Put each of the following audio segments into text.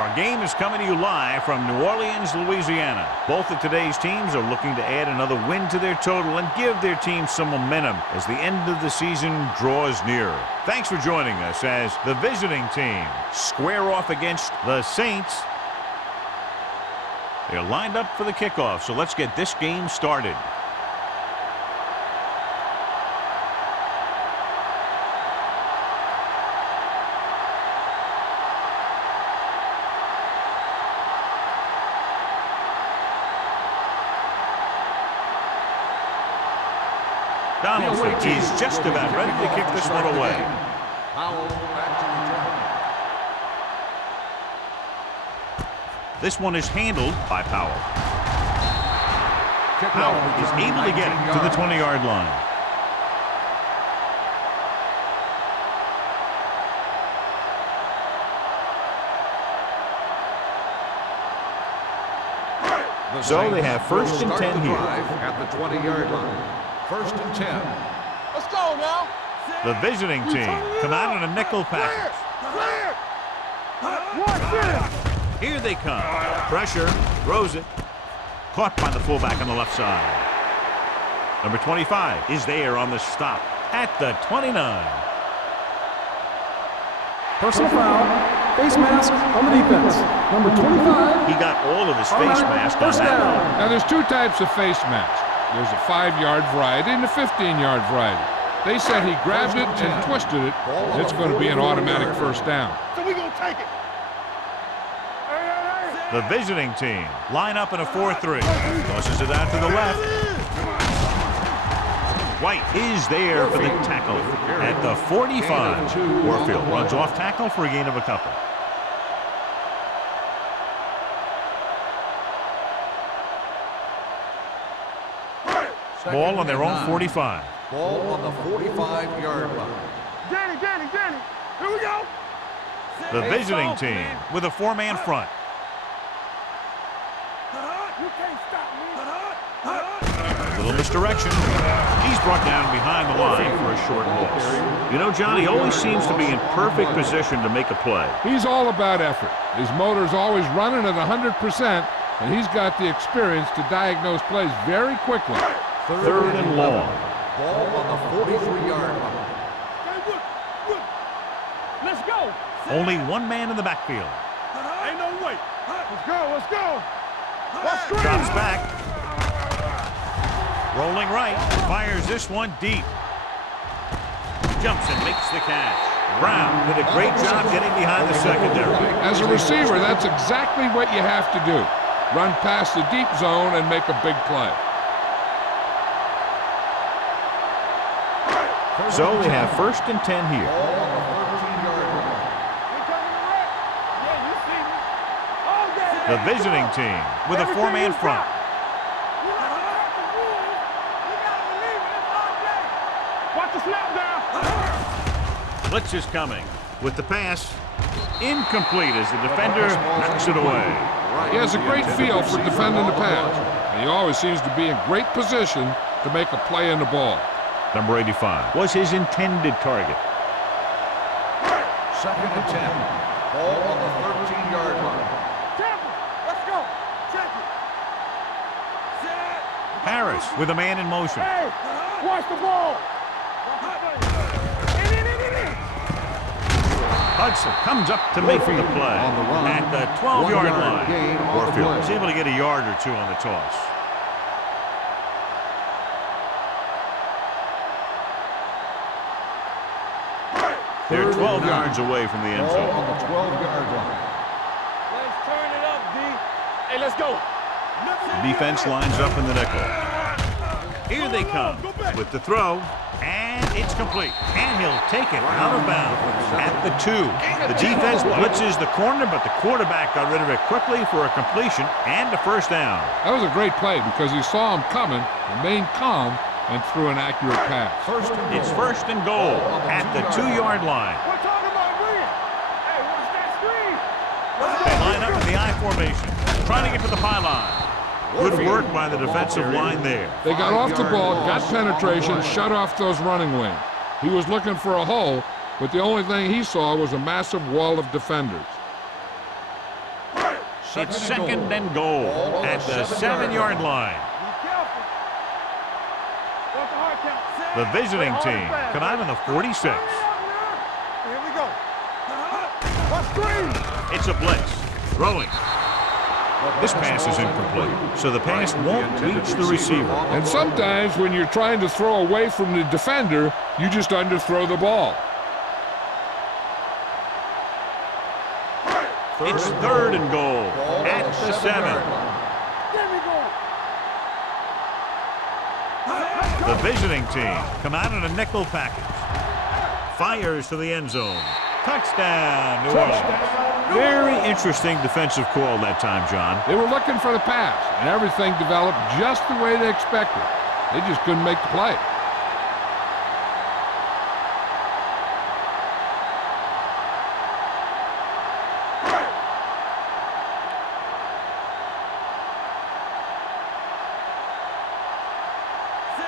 Our game is coming to you live from New Orleans, Louisiana. Both of today's teams are looking to add another win to their total and give their team some momentum as the end of the season draws nearer. Thanks for joining us as the visiting team square off against the Saints. They're lined up for the kickoff, so let's get this game started. Donaldson is just about ready to kick this one away. This one is handled by Powell. Powell is able to get it to the 20-yard line. So they have first and 10 here. At the 20-yard line. First and 10. Let's go now. The visiting team come out in a nickel package. Here they come. Pressure, throws it. Caught by the fullback on the left side. Number 25 is there on the stop at the 29. Personal foul. Face mask on the defense. Number 25. He got all of his face mask on that one. Now there's two types of face masks. There's a 5-yard variety and a 15-yard variety. They said he grabbed it and twisted it. It's going to be an automatic first down. So we're going to take it. The visiting team line up in a 4-3. Tosses it out to the left. White is there for the tackle at the 45. Warfield runs off tackle for a gain of a couple. Ball on their own 45. Ball on the 45-yard line. Danny, here we go. The visiting team with a 4-man front. You can't stop me. A little misdirection. He's brought down behind the line for a short loss. You know, John, he always seems to be in perfect position to make a play. He's all about effort. His motor's always running at 100%, and he's got the experience to diagnose plays very quickly. Third and long. Ball on the 43-yard line. Let's go. Only one man in the backfield. Ain't no way. Let's go. Drops back. Rolling right. Fires this one deep. Jumps and makes the catch. Brown did a great job getting behind the secondary. As a receiver, that's exactly what you have to do. Run past the deep zone and make a big play. So they have first and 10 here. The visiting team with a 4-man front. Watch the snap down. Blitz is coming with the pass. Incomplete as the defender knocks it away. He has a great feel for defending the pass, and he always seems to be in great position to make a play in the ball. Number 85 was his intended target. Second and 10. Ball on the 13-yard line. Let's go. Check it. Harris with a man in motion. Hey, watch the ball. Hudson comes up to make the play at the 12-yard line. Warfield was able to get a yard or two on the toss. They're 12 yards away from the end zone. On the 12-yard line. Let's turn it up, D. Hey, let's go. The defense lines up in the nickel. Here they come with the throw, and it's complete. And he'll take it out of bounds at the 2. The defense blitzes the corner, but the quarterback got rid of it quickly for a completion and a first down. That was a great play because he saw him coming, remained calm, and threw an accurate pass. It's first and goal at the 2-yard line. We're talking about win. Hey, watch that screen. They line up in the I formation, trying to get to the pylon. Good work by the defensive line there. They got off the ball, got penetration, shut off those running wings. He was looking for a hole, but the only thing he saw was a massive wall of defenders. It's second and goal at the 7-yard line. Be careful. What's the hard count? The visiting team come out in the 46. Here we go. One screen. It's a blitz. Throwing. This pass is incomplete, so the pass won't reach the receiver. And sometimes when you're trying to throw away from the defender, you just underthrow the ball. It's third and goal at the 7. There we go. The visiting team come out in a nickel package. Fires to the end zone. Touchdown, New Orleans. Very interesting defensive call that time, John. They were looking for the pass, and everything developed just the way they expected. They just couldn't make the play.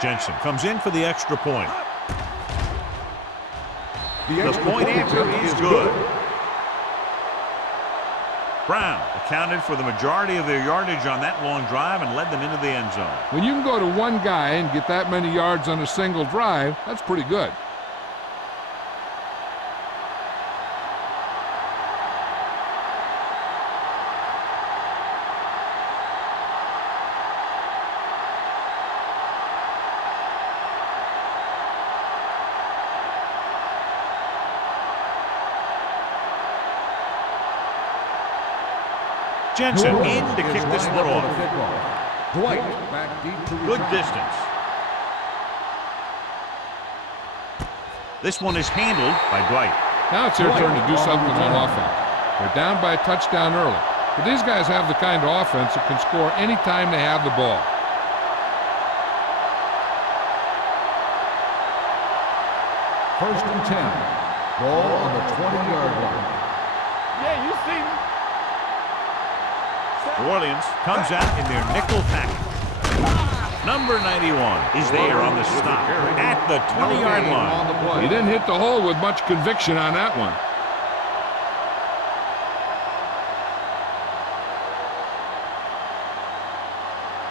Jensen comes in for the extra point. The point answer is good. Brown accounted for the majority of their yardage on that long drive and led them into the end zone. When you can go to one guy and get that many yards on a single drive, that's pretty good. Jensen in to kick this one off. Dwight back deep to Good distance. This one is handled by Dwight. Now it's their turn to do something on offense. They're down by a touchdown early. But these guys have the kind of offense that can score any time they have the ball. First and 10. Ball on the 20-yard line. Yeah, you see me. New Orleans comes out in their nickel package. Number 91 is there on the stop at the 20-yard line. He didn't hit the hole with much conviction on that one.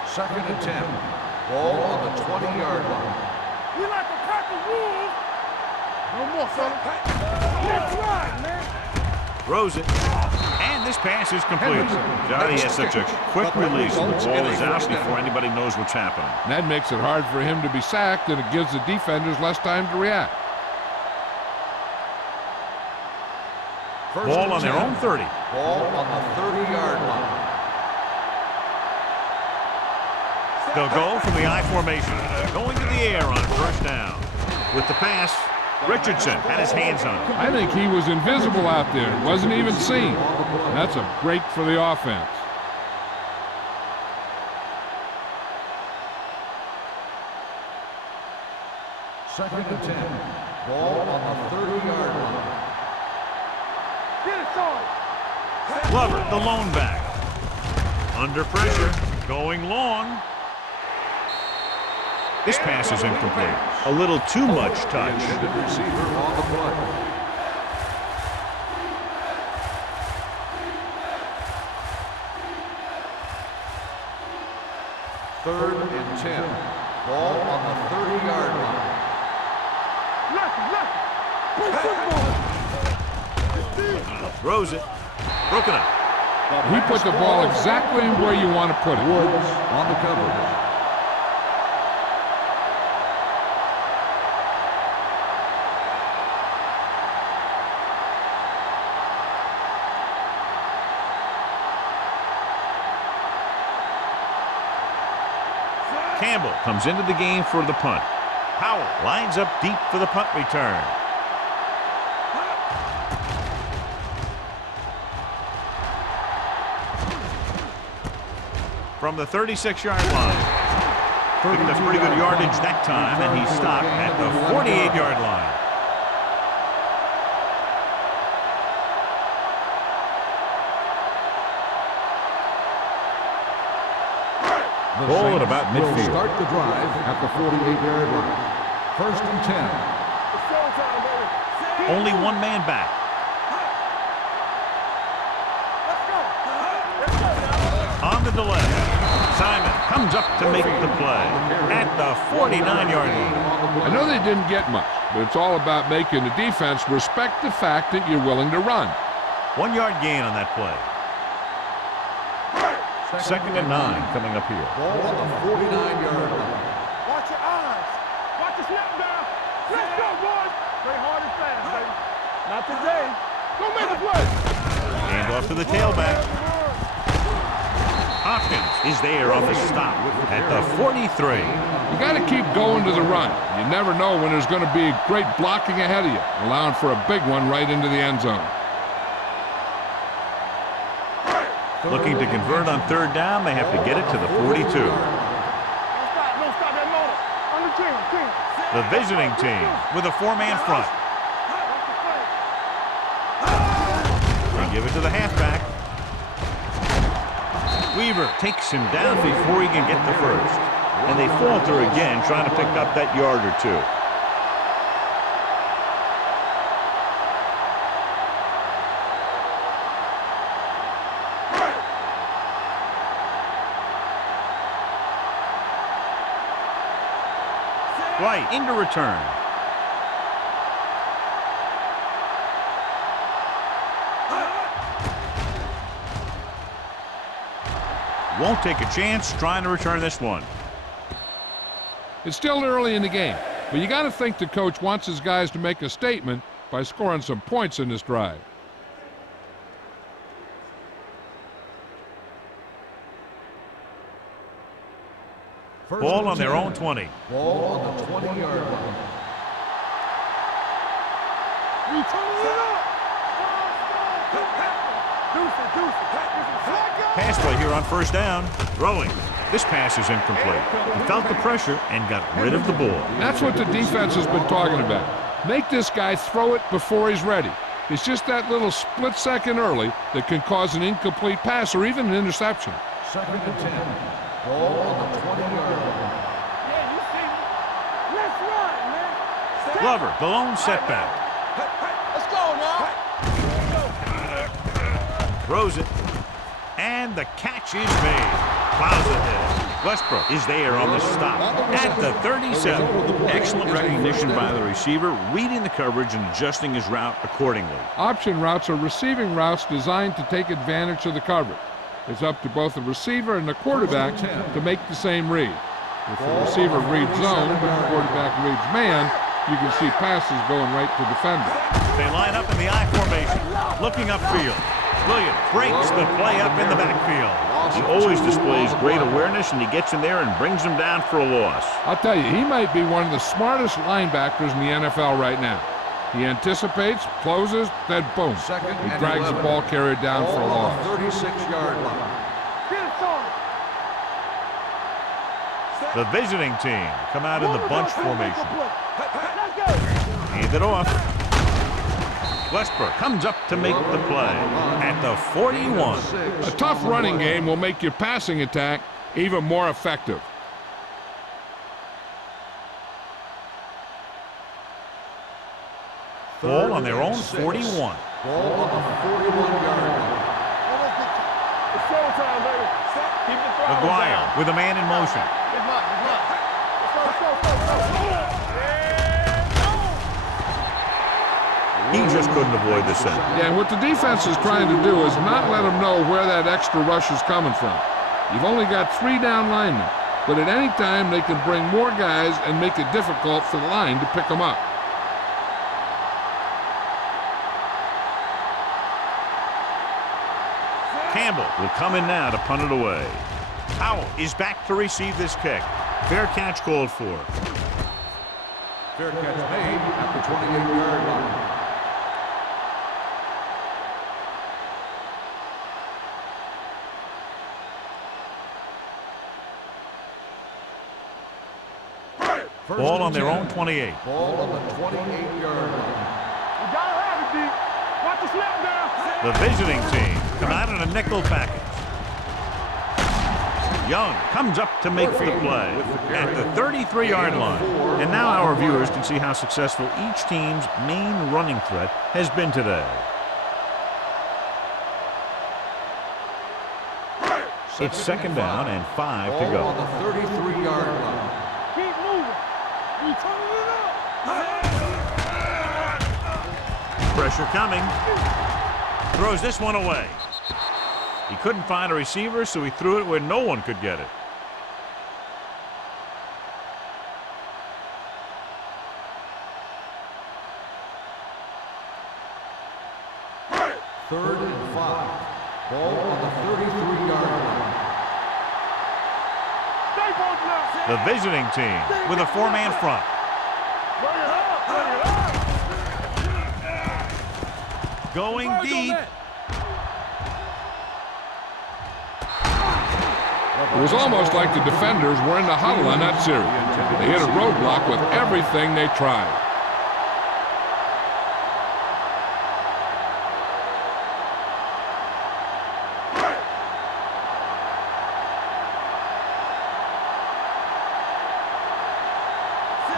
Second and 10. Ball on the 20-yard line. We like to crack the rules. No more, son. Let's ride, man. Throws it. And this pass is complete. Johnny has such a quick release. The ball is out before anybody knows what's happening. And that makes it hard for him to be sacked, and it gives the defenders less time to react. Ball on their own 30. Ball on the 30-yard line. They'll go from the I formation, going to the air on first down. With the pass, Richardson had his hands on it. I think he was invisible out there. Wasn't even seen. And that's a break for the offense. Second and 10. Ball on the 30-yard line. Get it, son. Glover, the lone back. Under pressure, going long. This pass is incomplete. A little too much touch. Receiver on the play. Third and 10. Ball on the 30-yard line. Throws it. Broken up. He put the ball exactly where you want to put it. Woods on the coverage. Campbell comes into the game for the punt. Powell lines up deep for the punt return. From the 36-yard line. That's pretty good yardage that time, and he stopped at the 48-yard line. Ball at about midfield. Start the drive at the 48-yard line. First and 10. It's showtime, baby. Only one man back. Let's go. Let's go. the delay. Simon comes up to make the play at the 49-yard line. I know they didn't get much, but it's all about making the defense respect the fact that you're willing to run. 1 yard gain on that play. 2nd and 9 coming up here. Ball on the 49-yard line. Watch your eyes. Watch the snap down. Let's go, boys. Play hard and fast, baby. Not today. Go make a play. Hand off to the tailback. Hopkins is there on the stop at the 43. You got to keep going to the run. You never know when there's going to be great blocking ahead of you, allowing for a big one right into the end zone. Looking to convert on 3rd down, they have to get it to the 42. Don't stop that motor. On the team. The visiting team with a 4-man front. They give it to the halfback. Weaver takes him down before he can get the first. And they falter again, trying to pick up that yard or two. White into return. Won't take a chance trying to return this one. It's still early in the game, but you got to think the coach wants his guys to make a statement by scoring some points in this drive. Ball on their own 20. Ball on the 20-yard line. We turn it up. Pass play here on 1st down. Throwing. This pass is incomplete. He felt the pressure and got rid of the ball. That's what the defense has been talking about. Make this guy throw it before he's ready. It's just that little split second early that can cause an incomplete pass or even an interception. 2nd and 10. Ball on the 20-yard line. Yeah, you see me. Let's run, man. Glover, the lone setback. Let's go now. Throws it. And the catch is made. Plows ahead. Westbrook is there on the stop at the 37. Excellent recognition by the receiver, reading the coverage and adjusting his route accordingly. Option routes are receiving routes designed to take advantage of the coverage. It's up to both the receiver and the quarterback to make the same read. If the receiver reads zone, but the quarterback reads man, you can see passes going right to defender. They line up in the I formation, looking upfield. Williams breaks the play up in the backfield. He always displays great awareness, and he gets in there and brings him down for a loss. I'll tell you, he might be one of the smartest linebackers in the NFL right now. He anticipates, closes, then boom. He drags the ball carrier down for a loss. 36-yard line. The visiting team come out in the bunch formation. Hand it off. Westbrook comes up to make the play at the 41. A tough running game will make your passing attack even more effective. Ball on their own 41. Ball on the 41-yard line. It's showtime, baby. Keep the throttle McGuire down. with a man in motion. It's mine. Let's go. He just couldn't avoid the send. Yeah, what the defense is trying to do is not let them know where that extra rush is coming from. You've only got 3 down linemen, but at any time they can bring more guys and make it difficult for the line to pick them up. Campbell will come in now to punt it away. Powell is back to receive this kick. Fair catch called for. Fair catch made at the 28-yard line. Ball on their own 28. Ball on the 28-yard line. You gotta have it, D. Watch the snap down. The visiting team come out in a nickel package. Young comes up to make the play at the 33-yard line. And now our viewers can see how successful each team's main running threat has been today. It's second down and 5 to Ball go. on the 33-yard line. Keep moving. You turning it up. Pressure coming. Throws this one away. He couldn't find a receiver, so he threw it where no one could get it. Third and 5. Ball on the 33-yard line. Stay focused now. The visiting team with a 4-man front. Bring it up. Bring it up. Going deep. It was almost like the defenders were in the huddle on that series. They hit a roadblock with everything they tried.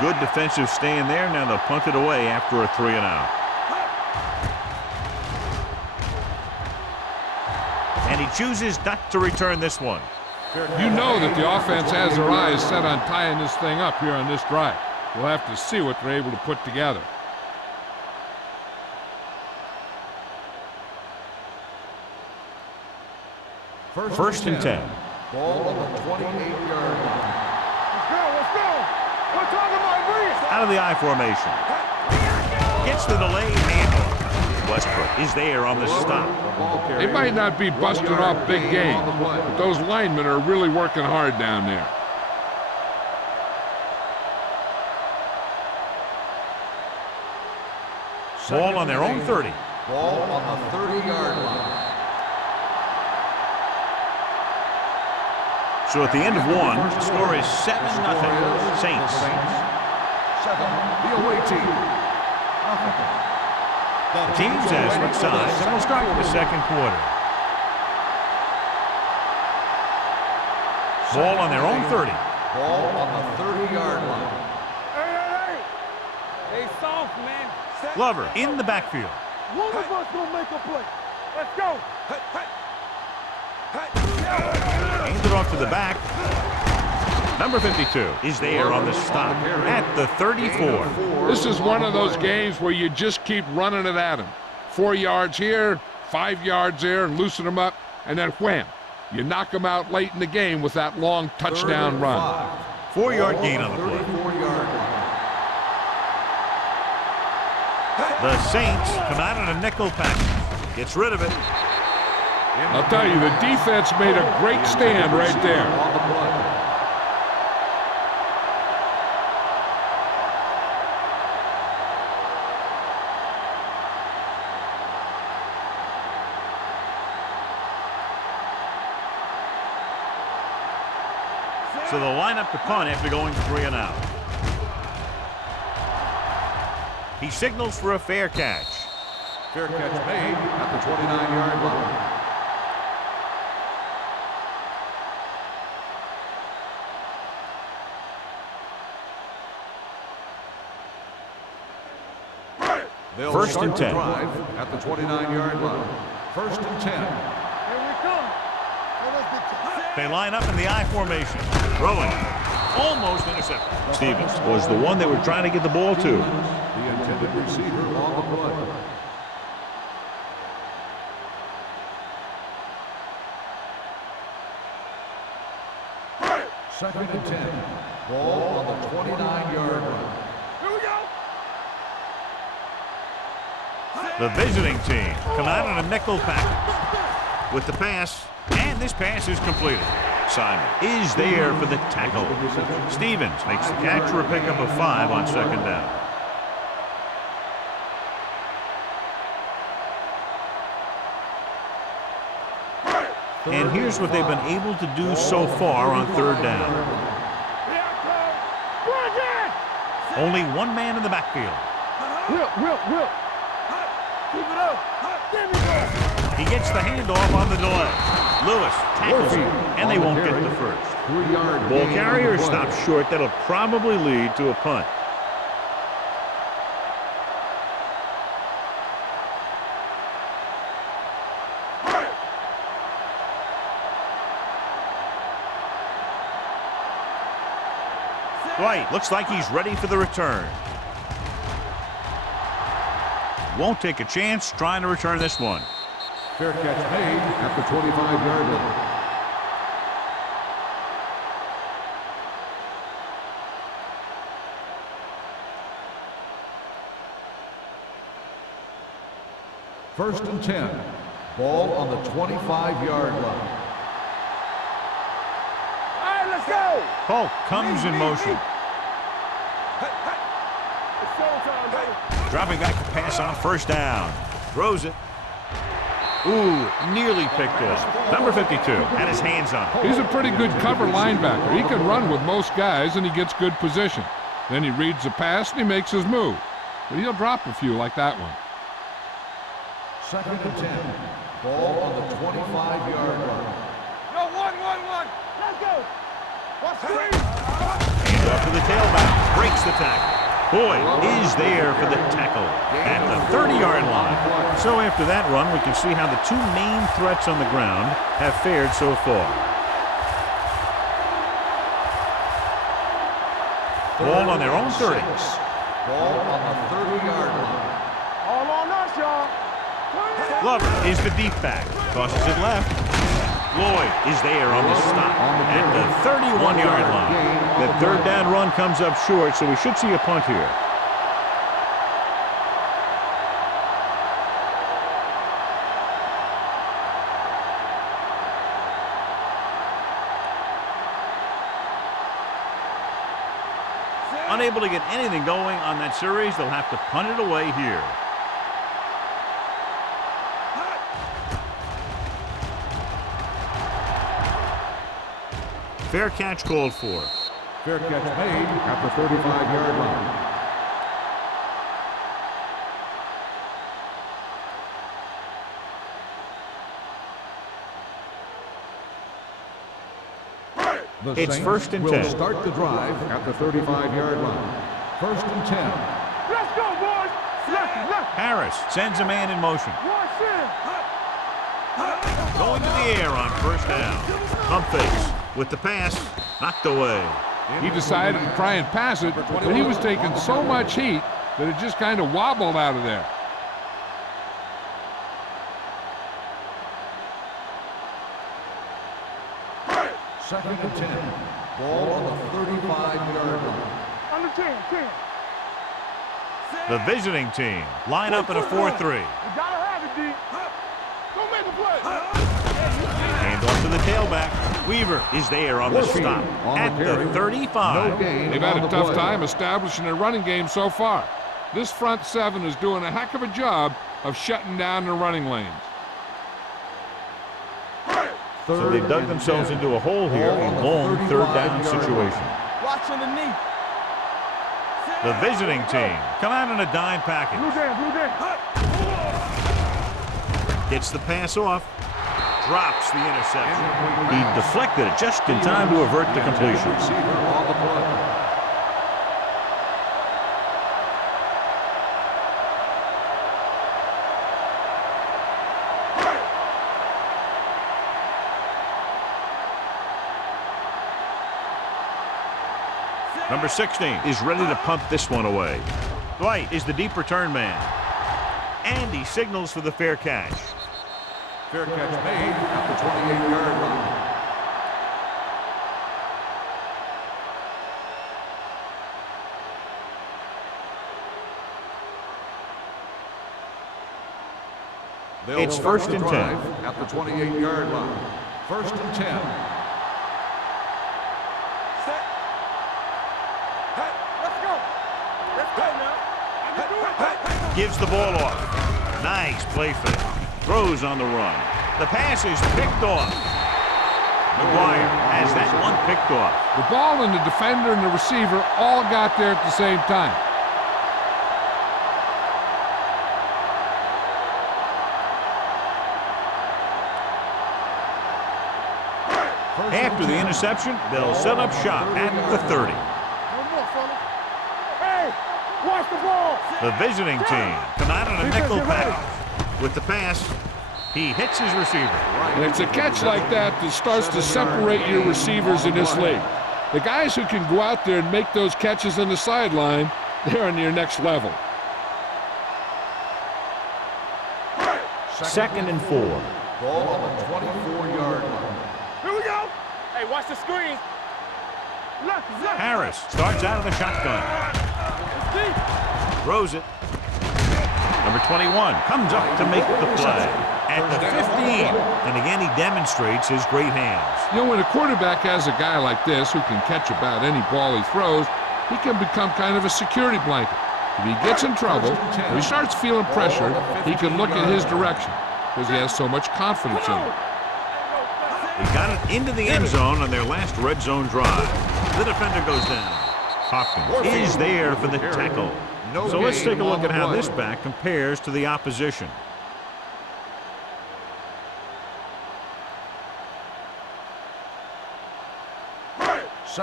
Good defensive stand there. Now they'll punt it away after a 3-and-out. And he chooses not to return this one. You know that the offense has their eyes set on tying this thing up here on this drive. We'll have to see what they're able to put together. First and 10. Ball on the 28-yard line. Let's go. We're talking about Reese. Out of the I formation. Gets the delayed handoff. Westbrook is there on the stop. They might not be busting off big games, but those linemen are really working hard down there. Ball on their own 30. Ball on the 30-yard line. So at the end of one, the score is 7-0. Saints. 7, the away team. The teams have switched sides, and we'll start with the second quarter. Ball on their own 30. Ball on the 30-yard line. Hey. They soft, man. Glover in the backfield. One of us gonna make a play. Let's go. Hands it off to the back. Number 52 is there on the stop at the 34. This is one of those games where you just keep running it at them. 4 yards here, 5 yards there, and loosen them up, and then wham. You knock them out late in the game with that long touchdown run. 4-yard gain on the play. 34-yard line. The Saints come out in a nickel package. Gets rid of it. I'll tell you, the defense made a great stand right there. On the play. So they'll line up to punt after going 3-and-out. He signals for a fair catch. Fair catch made at the 29-yard line. They'll First start and the 10. drive at the 29-yard line. First and 10. Here we come. They line up in the I formation. Throwing. Almost intercepted. Stevens was the one they were trying to get the ball to. The intended receiver on the play. Second and 10. Ball on the 29-yard line. Here we go. The visiting team come out in a nickel package with the pass, and this pass is completed. Simon is there for the tackle. Stevens makes the catch for a pickup of 5 on second down. And here's what they've been able to do so far on third down. Only one man in the backfield. Whip. Keep it up. There we go. He gets the handoff on the delay. Lewis tackles him, and they won't get the first. 3-yard Ball gain carrier on the play. stops short. That'll probably lead to a punt. Dwight looks like he's ready for the return. Won't take a chance trying to return this one. Fair catch made at the 25-yard line. First and 10. Ball on the 25-yard line. All right, let's go. Polk comes in motion. It's showtime, baby. Dropping back to pass on first down. Throws it. Ooh, nearly picked off. Number 52 had his hands on it. He's a pretty good cover linebacker. He can run with most guys, and he gets good position. Then he reads the pass, and he makes his move. But he'll drop a few like that one. Second and 10. Ball on the 25-yard line. Go, one. Let's go. Watch three. Hand off to the tailback. Breaks the tackle. Boyd is there for the tackle at the 30-yard line. So after that run, we can see how the two main threats on the ground have fared so far. Ball on their own 30. Ball on the 30-yard line. All on us, y'all. Glover is the deep back. Tosses it left. Lloyd is there on the stop at the 31-yard line. That third down run comes up short, so we should see a punt here. Unable to get anything going on that series, they'll have to punt it away here. Fair catch called for. Fair catch made at the 35-yard line. The It's Saints first and will 10. start the drive at the 35-yard line. First and 10. Let's go, boys. Left. Harris sends a man in motion. Watch in. Going to the air on first down. Pump fakes with the pass. Knocked away. He decided to try and pass it, but he was taking so much heat that it just kind of wobbled out of there. Second and 10. Ball on the 35-yard line. Under 10. The visiting team line up in a 4-3. We gotta have it, D. Go make a play. Hand off to the tailback. Weaver is there on the stop at the 35. They've had a tough time establishing a running game so far. This front seven is doing a heck of a job of shutting down the running lanes. So they dug themselves into a hole here, a long third down situation. Watch underneath. The visiting team come out in a dime package. Blue down. Gets the pass off. Drops the interception. He deflected it just in time to avert the completion. Receiver on the play. Number 16 is ready to punt this one away. Dwight is the deep return man. And he signals for the fair catch. Fair catch made at the 28-yard line. It's first and 10. At the 28-yard line. First and 10. Gives the ball off. Nice play fake. Throws on the run. The pass is picked off. McGuire has that one picked off. The ball and the defender and the receiver all got there at the same time. After the interception, they'll set up shop at the 30. Watch the ball. The visiting team come out in a nickel package. With the pass, he hits his receiver. And it's a catch like that that starts to separate your receivers in this league. The guys who can go out there and make those catches in the sideline, they're on your next level. 2nd and 4. Ball on the 24-yard line. Here we go. Hey, watch the screen. Left. Harris starts out of the shotgun. It's deep. Throws it. Number 21 comes up to make the play at the 15. And again, he demonstrates his great hands. You know, when a quarterback has a guy like this who can catch about any ball he throws, he can become kind of a security blanket. If he gets in trouble, or he starts feeling pressure, he can look in his direction because he has so much confidence in him. They got it into the end zone on their last red zone drive. The defender goes down. Hopkins is there for the tackle. So let's take a look at how this back compares to the opposition.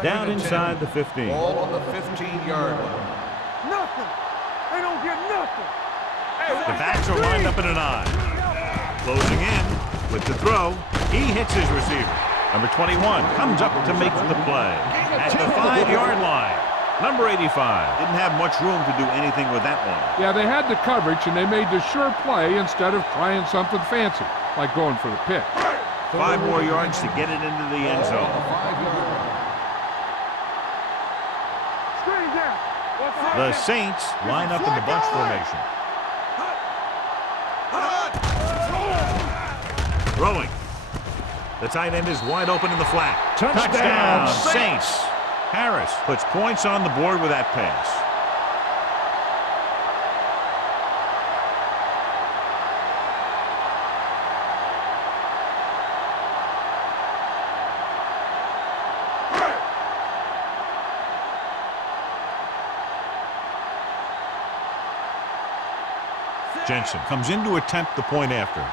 Down inside the 15. Ball on the 15-yard line. Nothing. They don't get nothing. Hey, The backs are lined up in an I. Closing in with the throw. He hits his receiver. Number 21 comes up to make the play at the 5-yard line. Number 85 didn't have much room to do anything with that one. Yeah, they had the coverage, and they made the sure play instead of trying something fancy, like going for the pick. 5 more yards to get it into the end zone. 5-yard line. screen down. The Saints line up in the bunch formation. Throwing. The tight end is wide open in the flat. Touchdown, Saints. Harris puts points on the board with that pass. Jensen comes in to attempt the point after.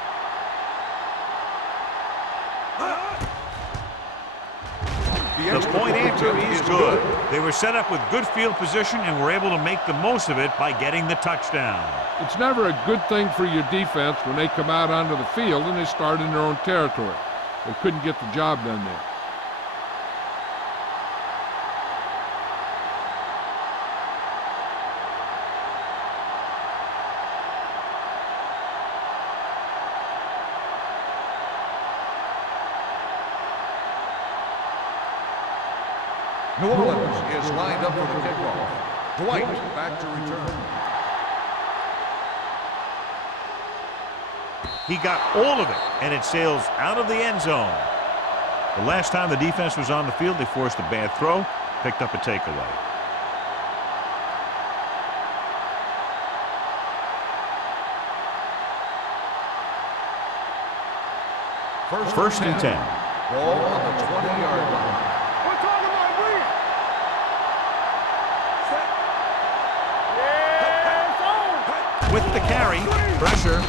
The point after is good. They were set up with good field position and were able to make the most of it by getting the touchdown. It's never a good thing for your defense when they come out onto the field and they start in their own territory. They couldn't get the job done there. New Orleans is lined up for the kickoff. Dwight back to return. He got all of it, and it sails out of the end zone. The last time the defense was on the field, they forced a bad throw, picked up a takeaway. First and 10. Ball on the 20-yard line. We're talking about win. With the carry, pressure.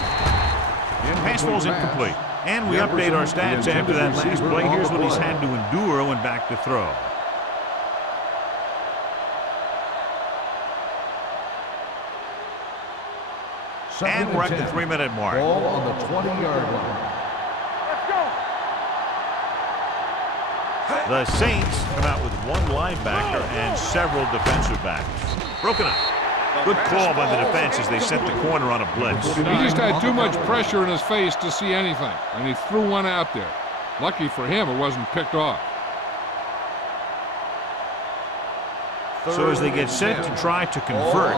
Pass ball's incomplete. And we update our stats after that last play. Here's what he's had to endure when back to throw. And we're at the 3-minute mark. Ball on the 20-yard line. Let's go. The Saints come out with one linebacker and several defensive backs. Broken up. Good call by the defense as they set the corner on a blitz. He just had too much pressure in his face to see anything, and he threw one out there. Lucky for him, it wasn't picked off. So as they get set to try to convert,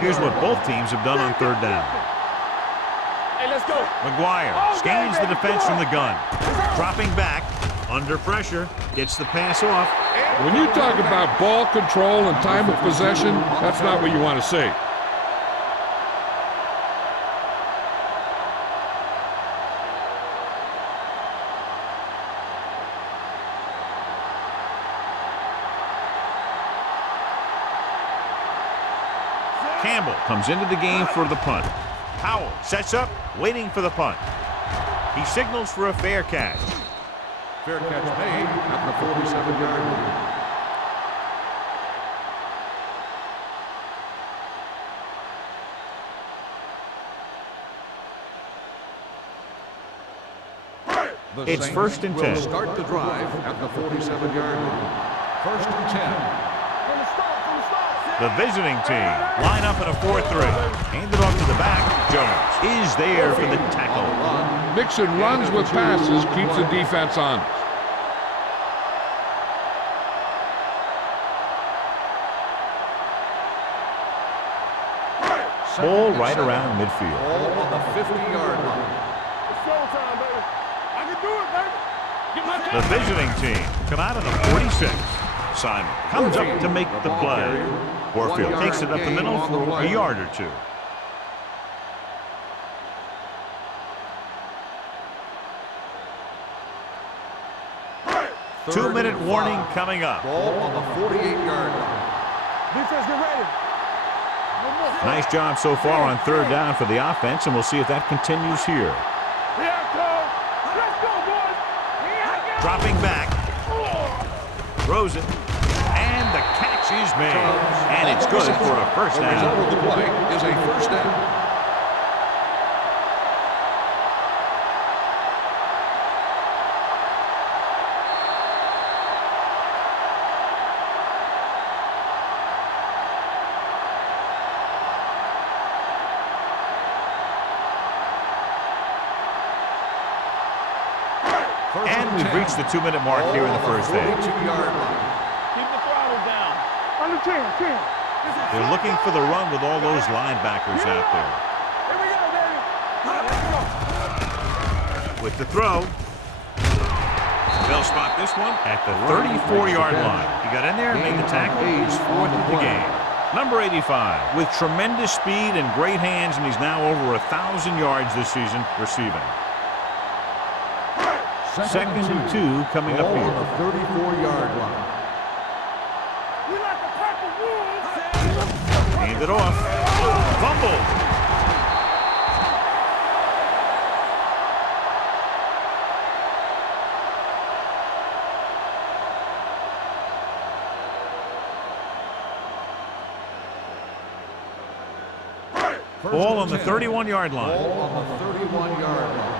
here's what both teams have done on third down. Hey, let's go. McGuire scans the defense from the gun. Dropping back, under pressure, gets the pass off. When you talk about ball control and time of possession, that's not what you want to see. Campbell comes into the game for the punt. Howell sets up, waiting for the punt. He signals for a fair catch. Fair catch made at the 47-yard line. It's first and 10. Start the drive at the 47-yard line. First and 10. From the start, from the start. The visiting team line up in a 4-3. Hand it off to the back. Jones is there for the tackle. Mixing runs with passes keeps the defense honest. Ball right around midfield. Ball on the 50-yard line. It's showtime, baby. I can do it, baby. Get my The visiting team come out of the 46. Simon comes up to make the play. Warfield takes it up the middle for a yard or two. Two-minute warning coming up. Ball on the 48-yard line. Defense, get ready. Nice job so far on third down for the offense, and we'll see if that continues here. Here I come. Let's go, boys. Here I go. Dropping back. Throws it. And the catch is made. And it's good for a first The result down. of the play is a first down. And we've reached the 2-minute mark here in the first half. 42-yard line. Keep the throttle down. Under 10, 10. They're looking for the run with all those linebackers out there. Here we go, baby. Let's go. With the throw. They'll spot this one at the 34-yard line. He got in there and made the tackle. He's fourth of the game. Number 85 with tremendous speed and great hands, and he's now over 1,000 yards this season receiving. Second and 2 coming up Ball here. on the 34-yard line. We like the purple wolves. Hand it off. Fumble. Ball on the 31-yard line. Ball on the 31-yard line.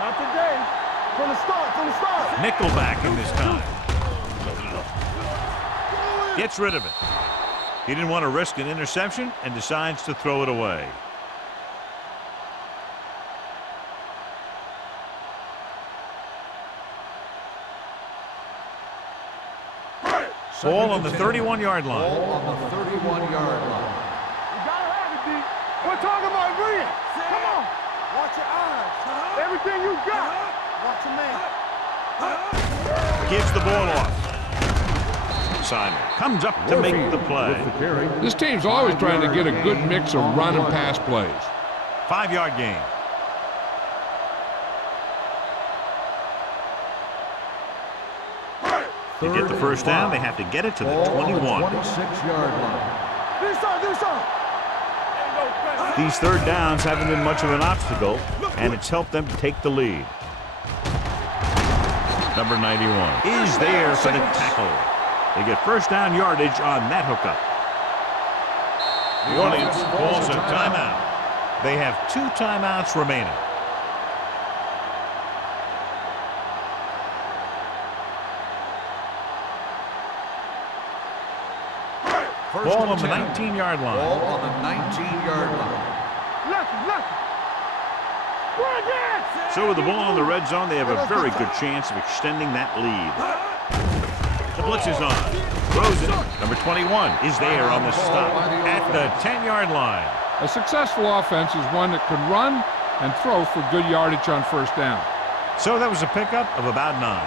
Not today. From the start, from the start. Nickelback in this time. Gets rid of it. He didn't want to risk an interception and decides to throw it away. Ball on the 31-yard line. Ball on the 31-yard line. You gotta have it, D. We're talking about Rhea. Come on. Watch your eyes. Everything you got. Watch your man. Gives the ball off. Simon comes up to make the play. This team's always trying to get a good mix of run and pass plays. 5-yard gain. To get the first down, they have to get it to the 21. 26-yard line. Do something. These third downs haven't been much of an obstacle, and it's helped them to take the lead. Number 91 is there for the tackle. They get first down yardage on that hookup. New Orleans calls a timeout. They have 2 timeouts remaining. Ball on the 19-yard line. Ball on the 19-yard line. Left. Bring it. So with the ball in the red zone, they have a very good chance of extending that lead. The blitz is on. Throws it. Number 21 is there on the stop at the 10-yard line. A successful offense is one that can run and throw for good yardage on first down. So that was a pickup of about 9.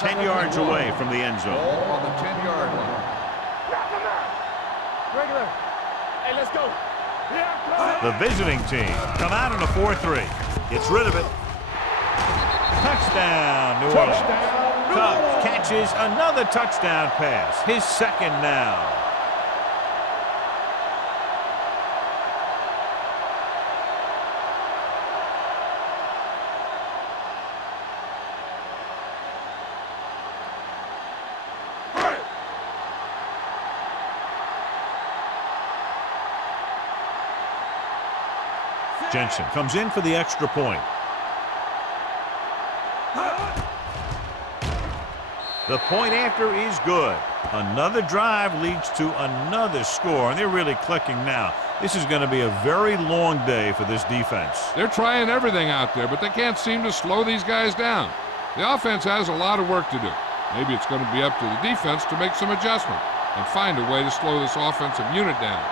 10 yards away from the end zone. Ball on the 10-yard line. Regular. Hey, let's go. Here I come. The visiting team come out in a 4-3. Gets rid of it. Touchdown, New Orleans. Cubs catches another touchdown pass. His second now. Jensen comes in for the extra point. The point after is good. Another drive leads to another score, and they're really clicking now. This is going to be a very long day for this defense. They're trying everything out there, but they can't seem to slow these guys down. The offense has a lot of work to do. Maybe it's going to be up to the defense to make some adjustment and find a way to slow this offensive unit down.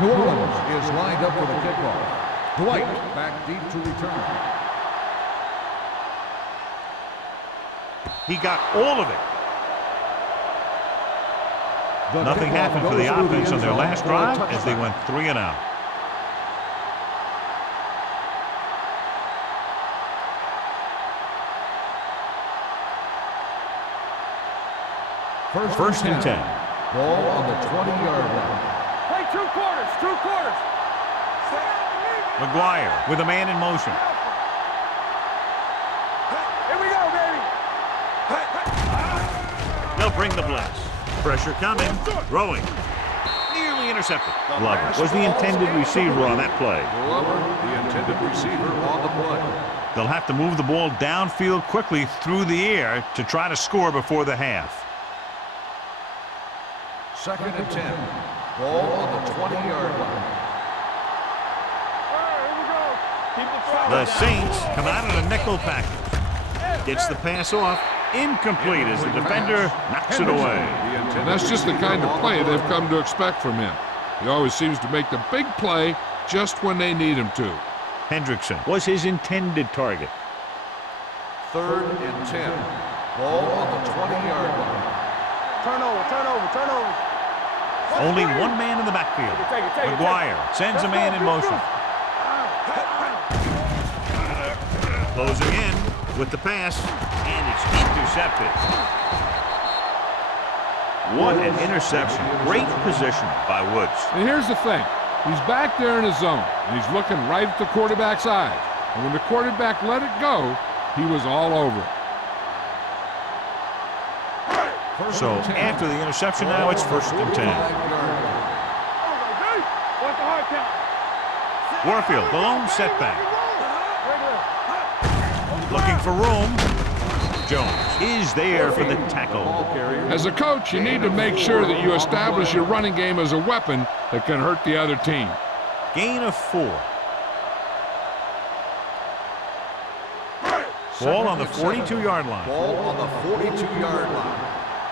New Orleans is lined up for the kickoff. Dwight back deep to return. He got all of it. Nothing happened for the offense on their last drive as they went 3 and out. First and 10. Ball on the 20-yard line. Play 2 quarters, 2 quarters. McGuire with a man in motion. Here we go, baby. They'll bring the blitz. Pressure coming. Throwing. Nearly intercepted. Glover was the intended receiver on that play. Glover, the intended receiver on the play. They'll have to move the ball downfield quickly through the air to try to score before the half. Second and 10. Ball on the 20-yard line. Here we go. Keep the throw. The Saints come out in a nickel package. Gets the pass off. Incomplete as the defender knocks it away. And that's just the kind of play they've come to expect from him. He always seems to make the big play just when they need him to. Hendrickson was his intended target. Third and 10. Ball on the 20-yard line. Turnover. Only one man in the backfield. McGuire sends a man in motion. Closing in with the pass, and it's intercepted. What an interception. Great position by Woods. And here's the thing. He's back there in his zone, and he's looking right at the quarterback's eyes. And when the quarterback let it go, he was all over it. So after the interception now, it's first and 10. What's the hard count? Warfield, the lone setback. Looking for room. Jones is there for the tackle. As a coach, you need to make sure that you establish your running game as a weapon that can hurt the other team. Gain of 4. Ball on the 42-yard line. Ball on the 42-yard line.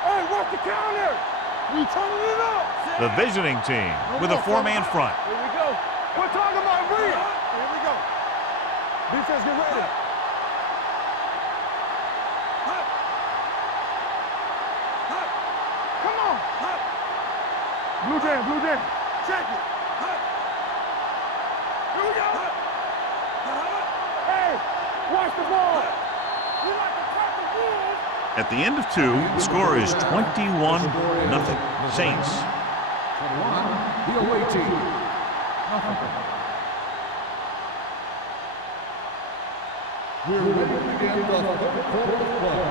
Hey, what's the counter? We turning it up. The visiting team with a 4-man front. Here we go. We're talking about real. Here we go. Defense, get ready. Come on. Blue jam. Check it. Here we go. Hey, watch the ball. We like to crack the rules. At the end of 2, the score is 21-0. Saints. 21, the away team. We're ready to begin the third quarter of play.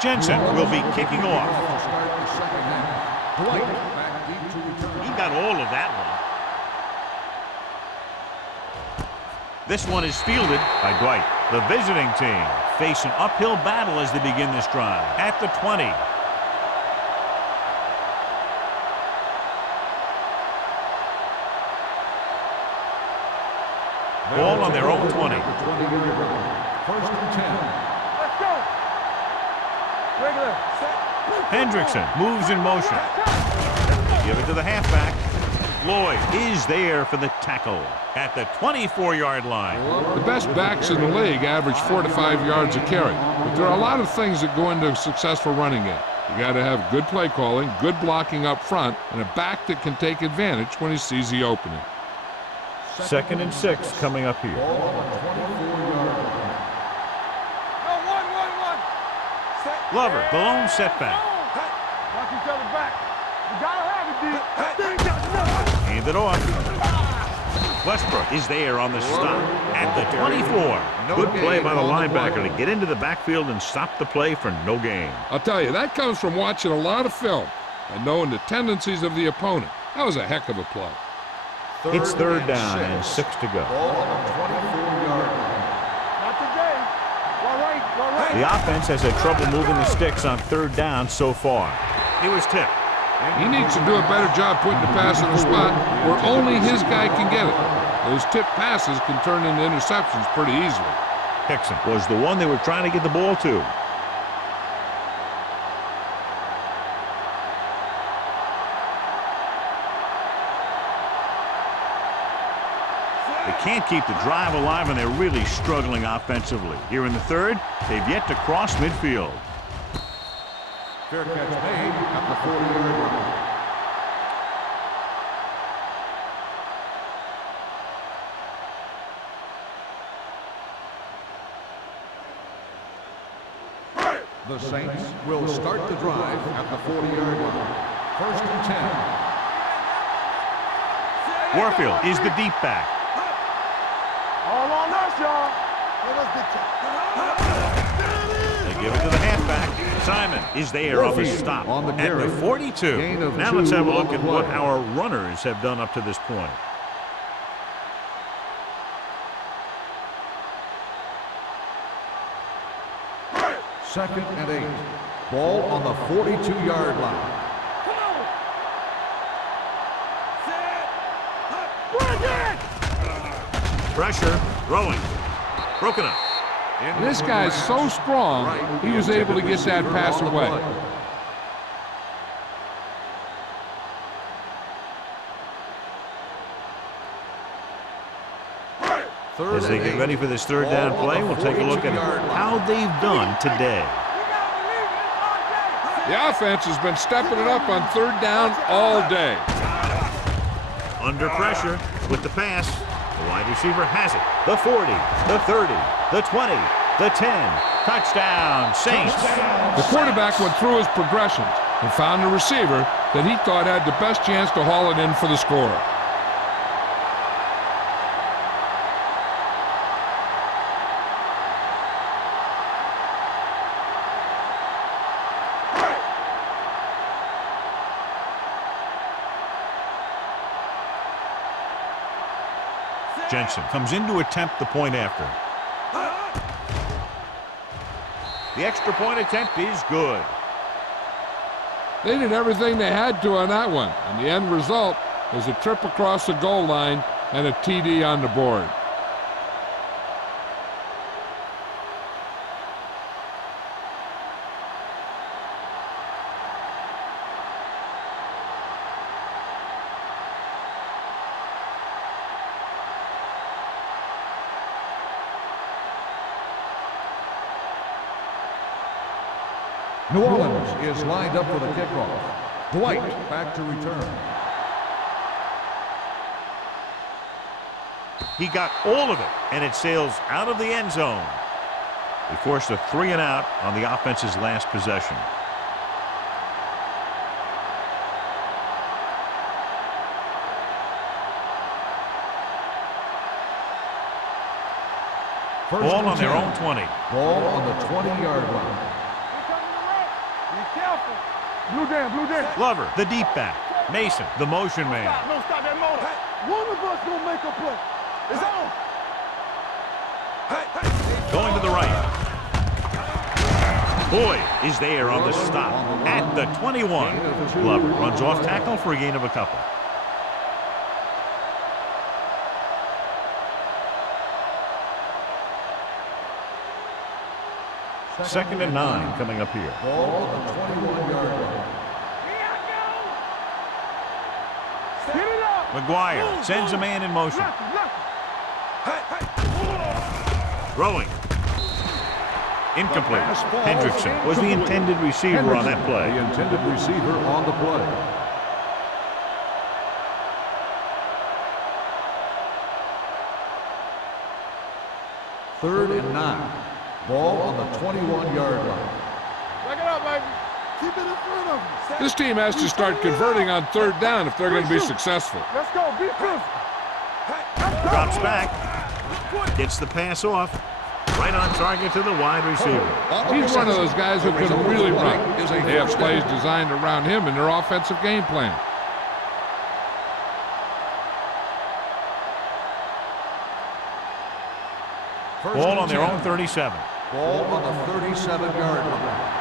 Jensen will be kicking off. Start the second half. Dwight back deep to return. He got all of that one. This one is fielded by Dwight. The visiting team face an uphill battle as they begin this drive. At the 20. Ball on their own 20. First and 10. Let's go. Regular. Hendrickson moves in motion. Give it to the halfback. Lloyd is there for the tackle at the 24-yard line. The best backs in the league average 4 to 5 yards a carry, but there are a lot of things that go into a successful running game. You got to have good play calling, good blocking up front, and a back that can take advantage when he sees the opening. Second and 6 coming up here. Glover, the lone setback. Watch each other back. You gotta have it, D. They ain't got nothing. Hand it off. Westbrook is there on the stop at the 24. Good play by the linebacker to get into the backfield and stop the play for no gain. I'll tell you, that comes from watching a lot of film and knowing the tendencies of the opponent. That was a heck of a play. It's third down and 6 to go. Ball on the 24-yard line. Not today. Right. The offense has had trouble moving the sticks on third down so far. It was tipped. He needs to do a better job putting the pass in a spot where only his guy can get it. Those tipped passes can turn into interceptions pretty easily. Hickson was the one they were trying to get the ball to. They can't keep the drive alive, and they're really struggling offensively. Here in the third, they've yet to cross midfield. Fair catch made at the 40-yard line. The Saints will start the drive at the 40-yard line. 1st and 10. Warfield is the deep back. All on us, y'all. They give it to the halfback. Simon is there on the stop on the at carry. the 42. Gain of Now 2 let's have a on look the at what play. our runners have done up to this point. Second and 8. Ball on the 42-yard line. Pressure, throwing, broken up. This guy's so strong, he was able to get that pass away. As they get ready for this third down play, we'll take a look at how they've done today. The offense has been stepping it up on third down all day. Under pressure with the pass. The wide receiver has it. The 40, the 30, the 20, the 10. Touchdown, Saints. The quarterback went through his progressions and found a receiver that he thought had the best chance to haul it in for the score. Jensen comes in to attempt the point after. The extra point attempt is good. They did everything they had to on that one, and the end result is a trip across the goal line and a TD on the board. New Orleans is lined up for the kickoff. Dwight back to return. He got all of it, and it sails out of the end zone. He forced a 3-and-out on the offense's last possession. Ball on their own 20. Ball on the 20-yard line. Be careful. Blue down. Glover, the deep back. Mason, the motion man. Stop that motor. One of us gonna make a play. It's on. Going to the right. Boyd is there on the stop at the 21. Glover runs off tackle for a gain of a couple. Second and 9 coming up here. Ball on the 21-yard line. Get it up. McGuire sends a man in motion. Throwing. Incomplete. Hendrickson was the intended receiver on that play. The intended receiver on the play. Third and 9. Ball on the 21-yard line. Back it up, baby. Keep it in front of you. This team has to start converting on third down if they're going to be successful. Let's go. Be physical. Drops back. Gets the pass off. Right on target to the wide receiver. He's one of those guys who can really run. They have plays designed around him in their offensive game plan. Ball on their own 37. Ball on the 37-yard line.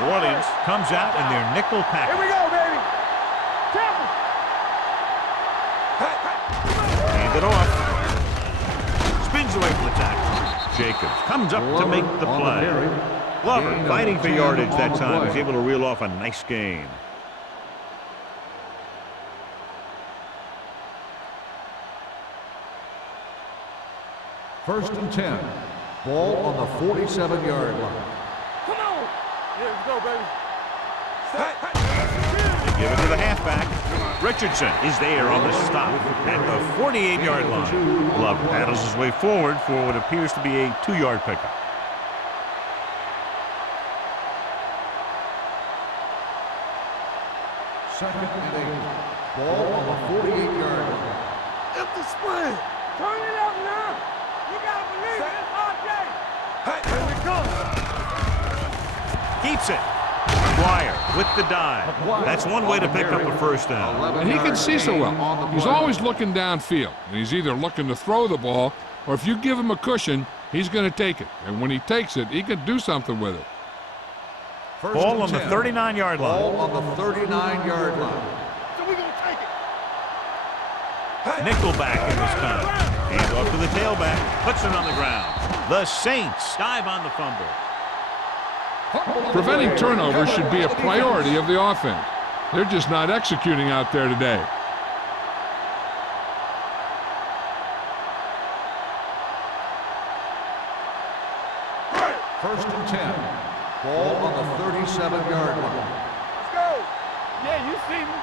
New Orleans comes out in their nickel package. Here we go, baby. Temple. Hand it off. Spins away from the tackle. Jacobs comes up to make the play. Glover fighting for yardage that time. He's able to reel off a nice gain. First and 10. Ball on the 47-yard line. Come on. Here we go, baby. They give it to the halfback. Richardson is there on the stop at the 48-yard line. Glove paddles his way forward for what appears to be a 2-yard pickup. Second and 8. Ball on the 48-yard line. Empty split. Turn it up now. You gotta believe it. It's RJ. Here we go. Keeps it. McGuire with the dive. That's one way to pick up a first down. And he can see so well. He's always looking downfield. And he's either looking to throw the ball, or if you give him a cushion, he's going to take it. And when he takes it, he can do something with it. Ball on the 39-yard line. Ball on the 39-yard line. So we gonna take it. Nickelback in this time. Hand off to the tailback. Puts it on the ground. The Saints dive on the fumble. Preventing turnovers should be a priority of the offense. They're just not executing out there today. First and 10. Ball on the 37-yard line. Let's go. Yeah, you see me.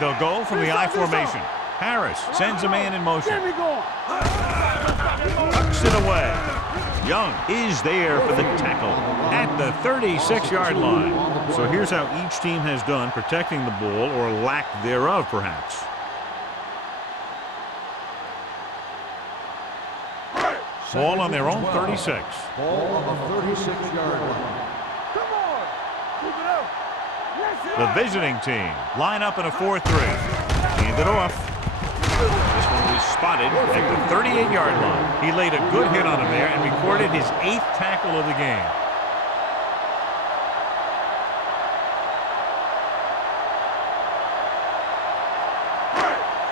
They'll go from the I formation. Harris sends a man in motion. Get me going. Tucks it away. Young is there for the tackle at the 36-yard line. So here's how each team has done protecting the ball, or lack thereof, perhaps. Ball on their own 36. Ball on the 36-yard line. Come on. Keep it up. The visiting team line up in a 4-3. Hand it off. This one was spotted at the 38-yard line. He laid a good hit on him there and recorded his 8th tackle of the game.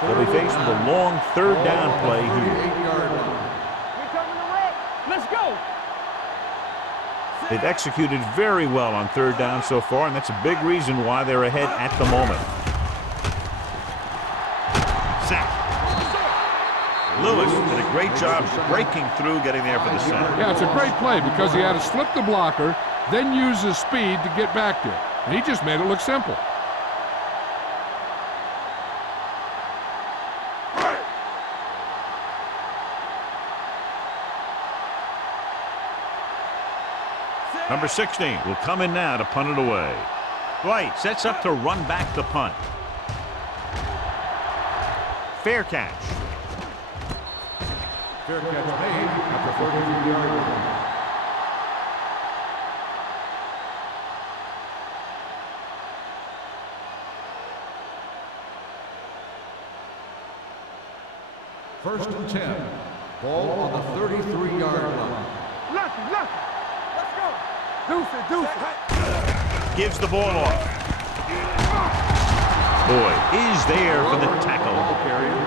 They'll be faced with a long third down play here. 38-yard line. We coming to rock. Let's go. They've executed very well on third down so far, and that's a big reason why they're ahead at the moment. Sack. Lewis did a great job breaking through, getting there for the sack. Yeah, it's a great play because he had to slip the blocker, then use his speed to get back there. And he just made it look simple. Number 16 will come in now to punt it away. White sets up to run back the punt. Fair catch. Fair catch made at the 33-yard line. First and 10. Ball on the 33-yard line. Lucky. Let's go. Deuce it. Gives the ball off. Boyd is there for the tackle.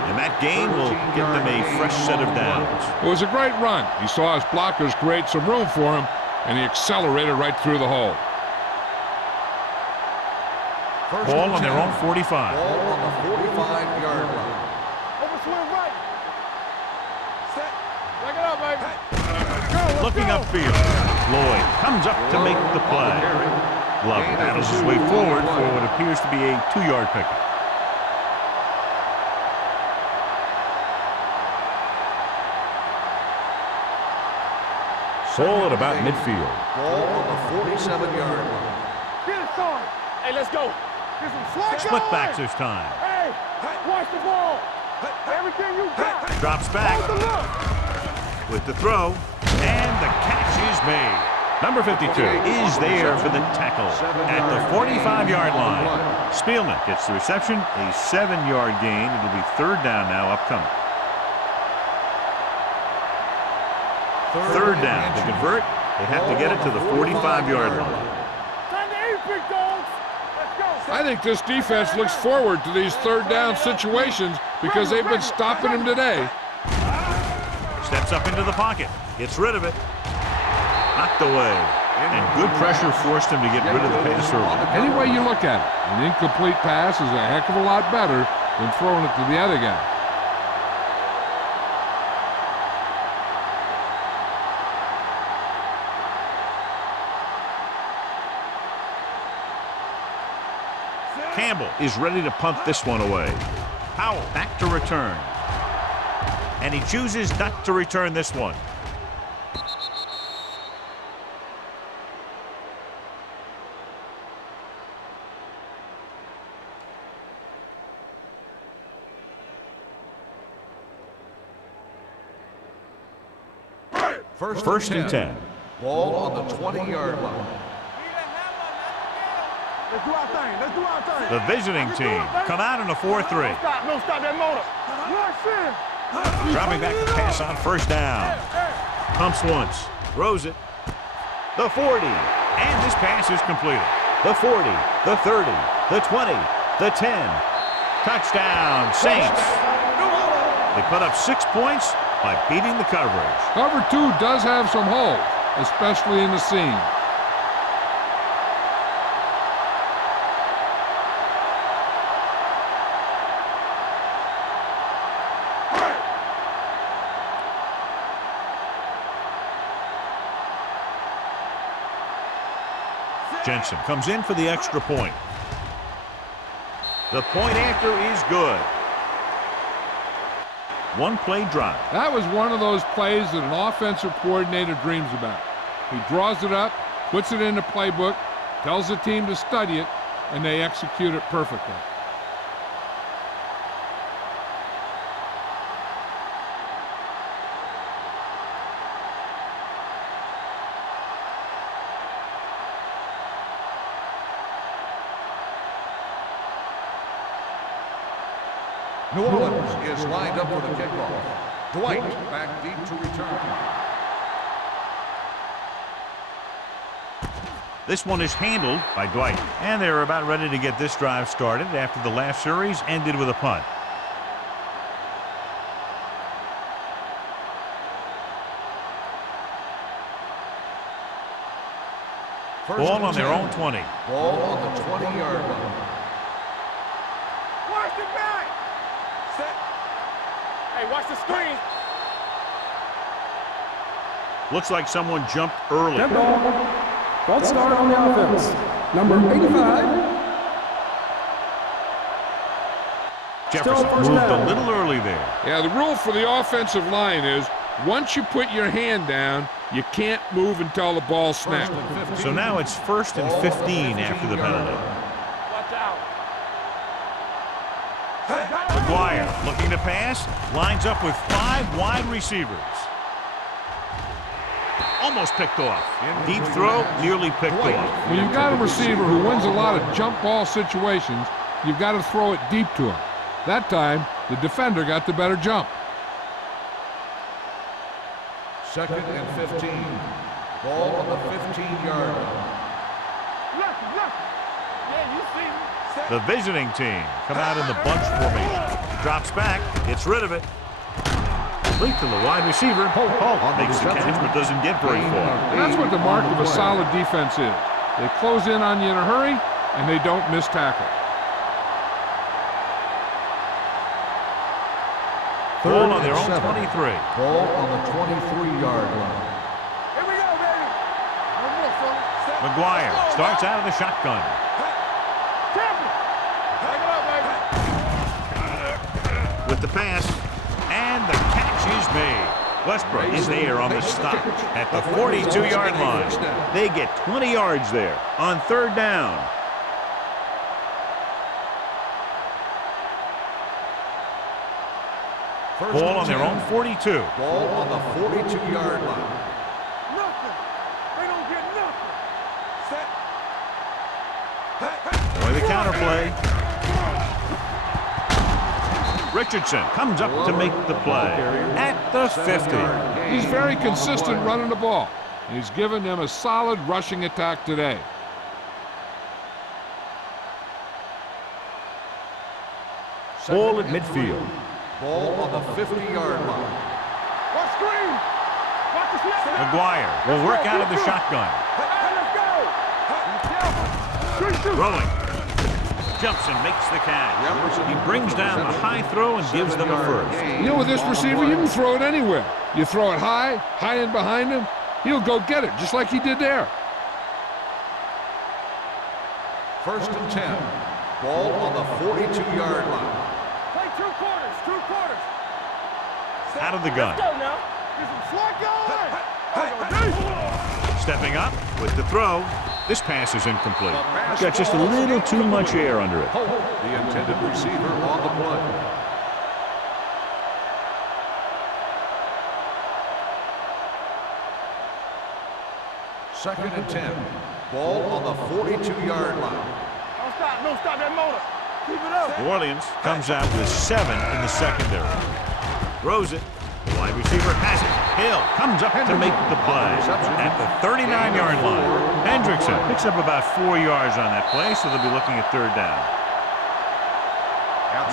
And that gain will get them a fresh set of downs. It was a great run. He saw his blockers create some room for him, and he accelerated right through the hole. Ball on their own 45. Ball on the 45-yard line. Over swing right. Set. Back it up, baby. Looking upfield. Lloyd comes up to make the play. Love battles his way forward for what appears to be a 2-yard pickup. Ball at about midfield. Ball on the 47-yard line. Get it started. Hey, let's go. Get some slack. Split backs this time. Hey. Watch the ball. Everything you got. Drops back Hold the look. with the throw, and the catch is made. Number 52 is there for the tackle at the 45-yard line. Spielman gets the reception, a 7-yard gain. It'll be third down now upcoming. Third down to convert. They have to get it to the 45-yard line. Time to eat, big dogs. Let's go. I think this defense looks forward to these third down situations because they've been stopping them today. Steps up into the pocket. Gets rid of it. Knocked away. And good pressure forced him to get rid of the pass early. Any way you look at it, an incomplete pass is a heck of a lot better than throwing it to the other guy. Campbell is ready to punt this one away. Powell back to return. And he chooses not to return this one. First and 10. Ball on the 20-yard line. Let's do our thing. Let's do our thing. The visiting team come out in a 4-3. No, stop that motor. Rush in. Dropping back to pass on first down. Pumps once. Throws it. The 40. And this pass is completed. The 40. The 30. The 20. The 10. Touchdown, Saints. They put up 6 points by beating the coverage. Cover 2 does have some holes, especially in the seam. Jensen comes in for the extra point. The point after is good. One-play drive. That was one of those plays that an offensive coordinator dreams about. He draws it up, puts it in the playbook, tells the team to study it, and they execute it perfectly. New Orleans is lined up for the kickoff. Dwight back deep to return. This one is handled by Dwight. And they're about ready to get this drive started after the last series ended with a punt. Ball on their own 20. Ball on the 20-yard line. Watch it back. Set. Hey, watch the screen. Looks like someone jumped early. Dead ball. False start on the offense. Number 85. Jefferson first moved down. a little early there. Yeah, the rule for the offensive line is once you put your hand down, you can't move until the ball snaps. So now it's 1st and 15 after the penalty. Watch out. McGuire looking to pass, lines up with 5 wide receivers. Almost picked off. Deep throw, nearly picked off. When you've got a receiver who wins a lot of jump ball situations, you've got to throw it deep to him. That time, the defender got the better jump. 2nd and 15. Ball on the 15-yard line. Look. Yeah, you see me. Set. The visiting team come out in the bunch formation. Drops back, gets rid of it. Complete to the wide receiver. Holt makes the catch but doesn't get very far. And that's what the mark of a solid defense is. They close in on you in a hurry, and they don't miss tackle. Ball on their own 23. Ball on the 23-yard line. Here we go, baby. No more, son. Set. McGuire starts out of the shotgun. Champion. Bring it up, baby. With the pass, and the catch is made. Westbrook is there on the stop at the 42-yard line. They get 20 yards there on 3rd down. Ball on their own 42. Ball on the 42-yard line. Nothing. They don't get nothing. Set. Play the counter play. Richardson comes up to make the play at the 50. He's very consistent running the ball. He's given them a solid rushing attack today. Ball at midfield. Ball on the 50-yard line. Watch screen. Watch the snap. McGuire will work out of the shotgun. Let's go. Throwing. Jumps and makes the catch. He brings down a high throw and gives them a first. You know, with this receiver, you can throw it anywhere. You throw it high and behind him, he'll go get it, just like he did there. 1st and 10. Ball on the 42-yard line. Play 2 quarters. 2 quarters. Out of the gun. Let's go now. Get some slack going. Stepping up with the throw. This pass is incomplete. Got just a little too much air under it. The intended receiver on the play. Second and 10. Ball on the 42-yard line. Don't stop that motor. Keep it up. New Orleans comes out with 7 in the secondary. Throws it. The wide receiver has it. Hill comes up to make the play at the 39-yard line. Hendrickson picks up about 4 yards on that play, so they'll be looking at 3rd down.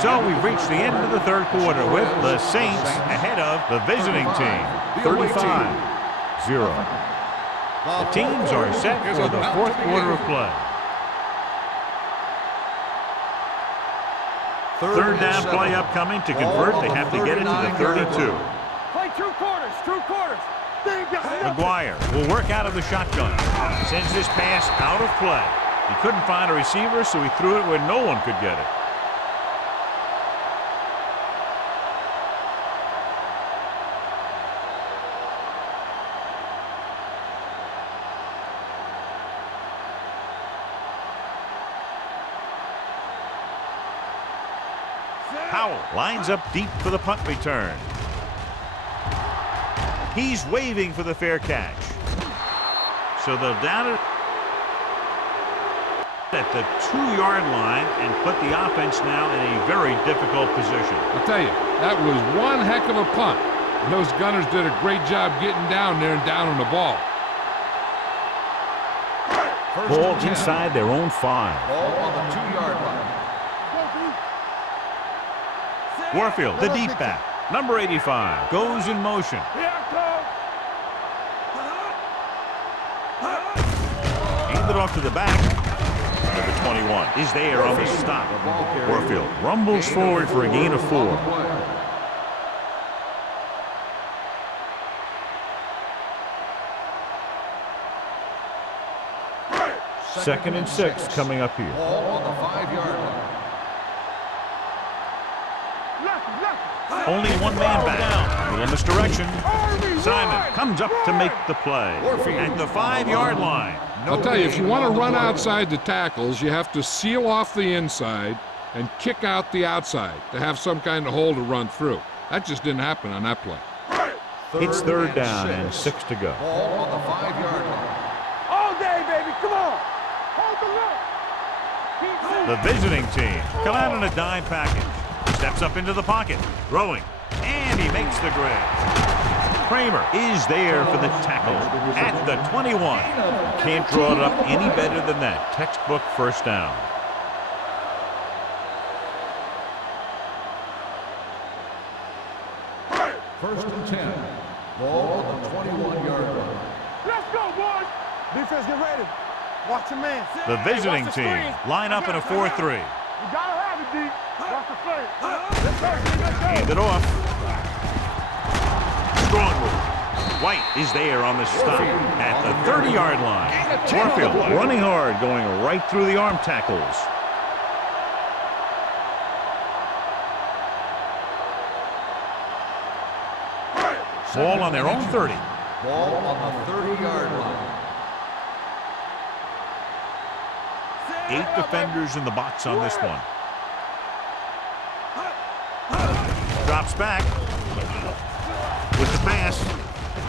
So we've reached the end of the 3rd quarter with the Saints ahead of the visiting team, 35-0. The teams are set for the 4th quarter of play. 3rd down play upcoming. To convert, they have to get it to the 32. Play 2 quarters. 2 quarters. McGuire will work out of the shotgun. Sends this pass out of play. He couldn't find a receiver, so he threw it where no one could get it. Powell lines up deep for the punt return. He's waving for the fair catch. So they'll down it at the 2-yard line and put the offense now in a very difficult position. I'll tell you, that was one heck of a punt. And those gunners did a great job getting down there and down on the ball. Ball inside their own 5. Ball on the 2-yard line. Warfield, the deep back, number 85, goes in motion. Handed off to the back. Number 21 is there on the stop. Warfield rumbles forward for a gain of 4. 2nd and 6 coming up here. Ball on the 5-yard line. Only one man back. A little misdirection. Simon comes up to make the play at the 5-yard line. I'll tell you, if you want to run outside the tackles, you have to seal off the inside and kick out the outside to have some kind of hole to run through. That just didn't happen on that play. It's 3rd down and 6 to go. Ball on the 5-yard line. All day, baby. Come on. Hold the look. The visiting team come out in a dime package. Steps up into the pocket, throwing, and he makes the grab. Kramer is there for the tackle at the 21. Can't draw it up any better than that. Textbook 1st down. First and 10. Ball on the 21-yard line. Let's go, boys. Defense, get ready. Watch your man. The visiting team line up in a 4-3. You gotta have it, D. Watch the play. Let's go. Hand it off. Strong move. White is there on the stop at the 30-yard line. Warfield running hard, going right through the arm tackles. Ball on their own 30. Ball on the 30-yard line. 8 defenders in the box on this one. Drops back. with the pass.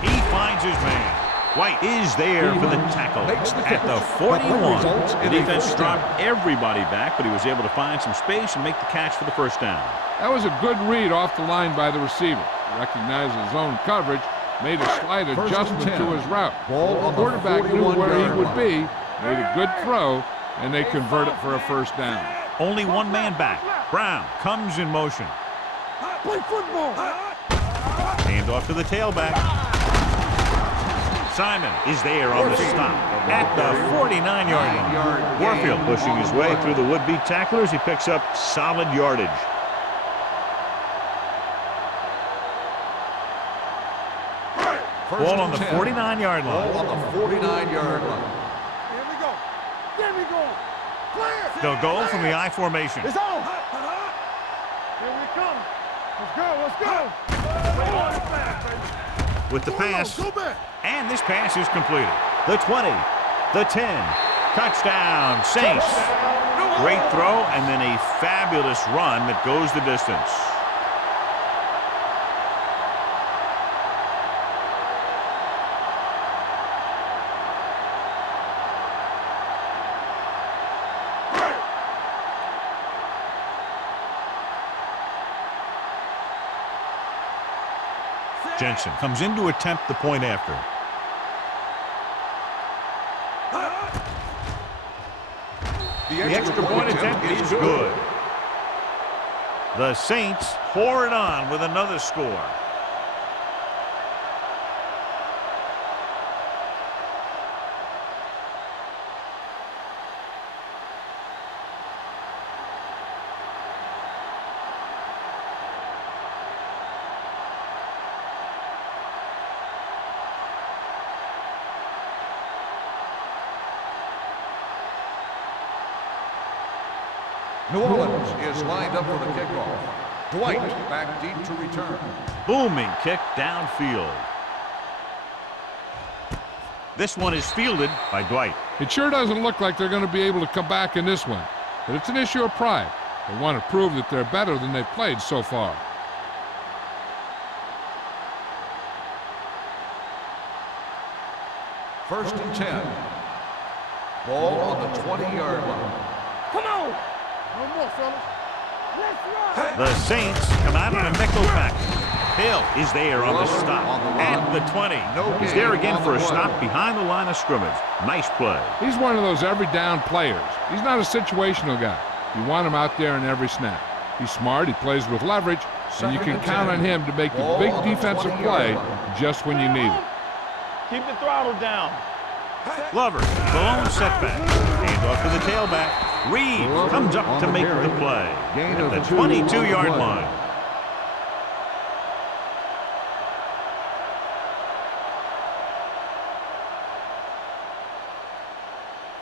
He finds his man. White is there for the tackle at the 41. The defense dropped everybody back, but he was able to find some space and make the catch for the first down. That was a good read off the line by the receiver. He recognized his zone coverage, made a slight adjustment to his route. The quarterback knew where he would be, made a good throw, and they convert it for a first down. Only one man back. Brown comes in motion. Play football. Hand off to the tailback. Simon is there on the stop at the 49-yard line. Warfield pushing his way through the would-be tacklers. He picks up solid yardage. Ball on the 49-yard line. Ball on the 49-yard line. Here we go. Here we go. Clear. They'll go from the I formation. It's on. Here we come. Let's go. Let's go. Go on fast, baby. With the pass, Go back. and this pass is completed. The 20, the 10, touchdown, Saints. Great throw, and then a fabulous run that goes the distance. Jensen comes in to attempt the point after. The extra point attempt is good. The Saints pour it on with another score. New Orleans is lined up for the kickoff. Dwight back deep to return. Booming kick downfield. This one is fielded by Dwight. It sure doesn't look like they're going to be able to come back in this one, but it's an issue of pride. They want to prove that they're better than they've played so far. First and 10. Ball on the 20-yard line. Come on. No more, fellas. Let's run. The Saints come out on a nickel back. Hill is there on the stop at the 20. He's there again for a stop behind the line of scrimmage. Nice play. He's one of those every down players. He's not a situational guy. You want him out there in every snap. He's smart, he plays with leverage, and you can count on him to make the big defensive play just when you need it. Keep the throttle down. Glover, the lone setback. Hand off to the tailback. Reed comes up to make the play at the 22-yard line.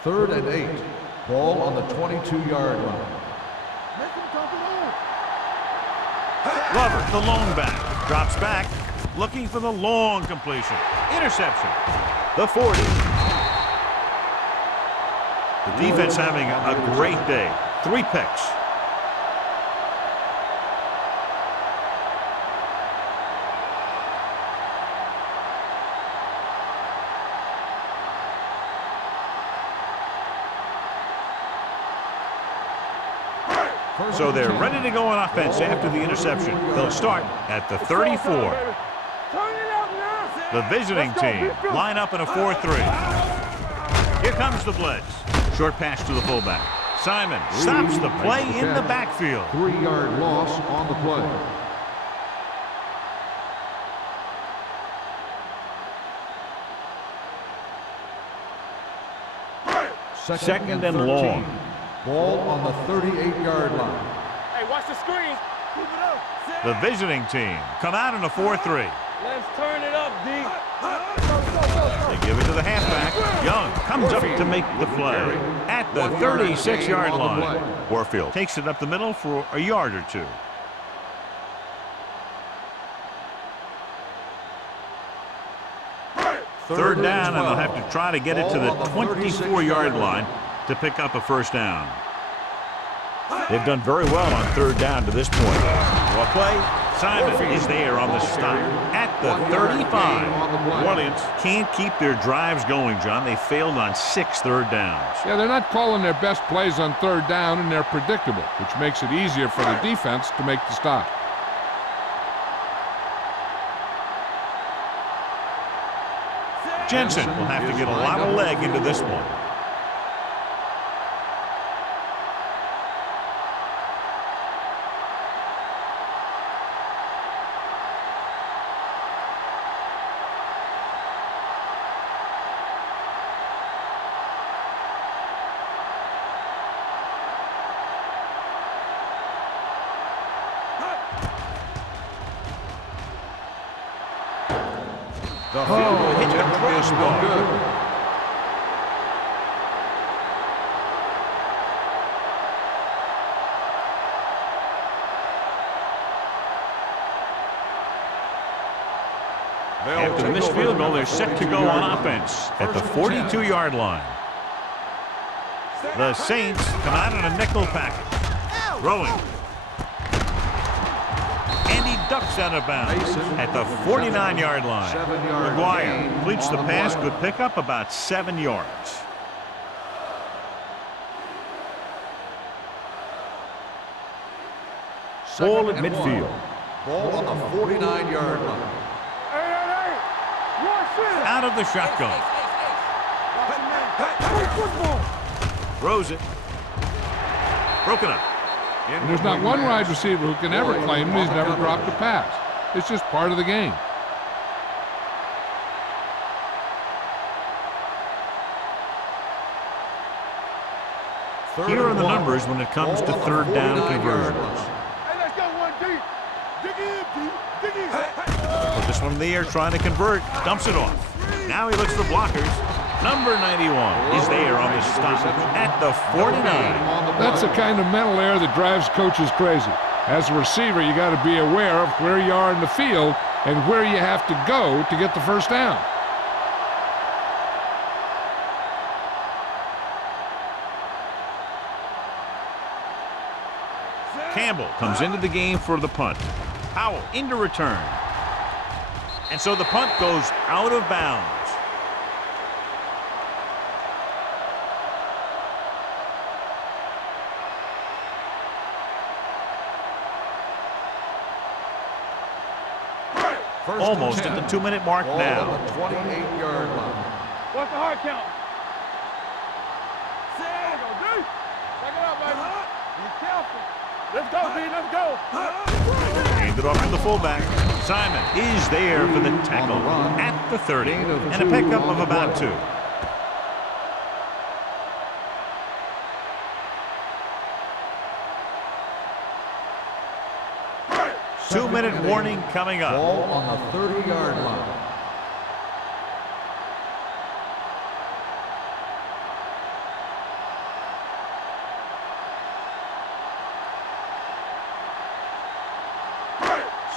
Third and 8. Ball on the 22-yard line. Make him come along. Glover, the lone back, drops back, looking for the long completion. Interception. The 40. The defense having a great day. 3 picks. So they're ready to go on offense after the interception. They'll start at the 34. Turn it up now. The visiting team line up in a 4-3. Here comes the blitz. Short pass to the fullback. Simon stops the play in the backfield. 3-yard loss on the play. Second and long. Ball on the 38-yard line. Hey, watch the screen. Keep it up. The visiting team come out in a 4-3. Let's turn it up, D. They give it to the halfback. Young comes up to make the play at the 36-yard line. Warfield takes it up the middle for a yard or two. Third down, and they'll have to try to get it to the 24-yard line to pick up a first down. They've done very well on third down to this point. Well play. Simon is there on the stop at the 35. New Orleans can't keep their drives going, John. They failed on 6 third downs. Yeah, they're not calling their best plays on third down, and they're predictable, which makes it easier for the defense to make the stop. Jensen will have to get a lot of leg into this one. The field goal hit the attempt is no crossbar. good. After this field goal, they're set to go on offense at the 42-yard line. The Saints come out in a nickel package. Throwing. And he ducks out of bounds at the 49-yard line. McGuire completes the pass. Good pickup, about 7 yards. Ball at midfield. Ball on the 49-yard line. Out of the shotgun. Throws it. Broken up. And there's not one wide receiver who can ever claim that he's never dropped a pass. It's just part of the game. Here are the numbers when it comes to third down conversions. Hey, let's go one deep. Dig in, D. Dig in. Put this one in the air trying to convert. Dumps it off. Now he looks for blockers. Number 91 is there on the stop at the 49. That's the kind of mental error that drives coaches crazy. As a receiver, you got to be aware of where you are in the field and where you have to go to get the first down. Campbell comes into the game for the punt. Powell into return. And so the punt goes out of bounds. Almost at the 2-minute mark now. Ball on the 28-yard line. What's the hard count? There you go, D. Check it out, baby. Be careful. Let's go, D. Let's go. Hand it off to the fullback. Simon is there for the tackle at the 30. And a pickup of about 2. Two-minute warning coming up. Ball on the 30-yard line.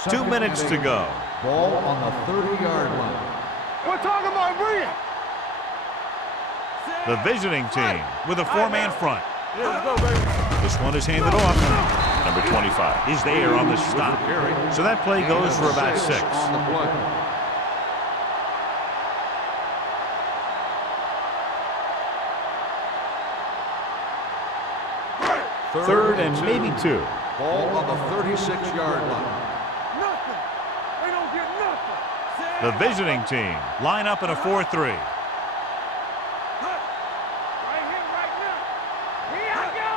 Two minutes to go. Ball on the 30-yard line. We're talking about Bria. The visiting team with a 4-man front. Yeah, let's go, baby. This one is handed off. Number 25 is there on the stop. So that play goes for about 6. On the play. Third and maybe 2. Ball on the 36-yard line. Nothing. They don't get nothing. The visiting team line up in a 4-3. Right here, right now. Here I go.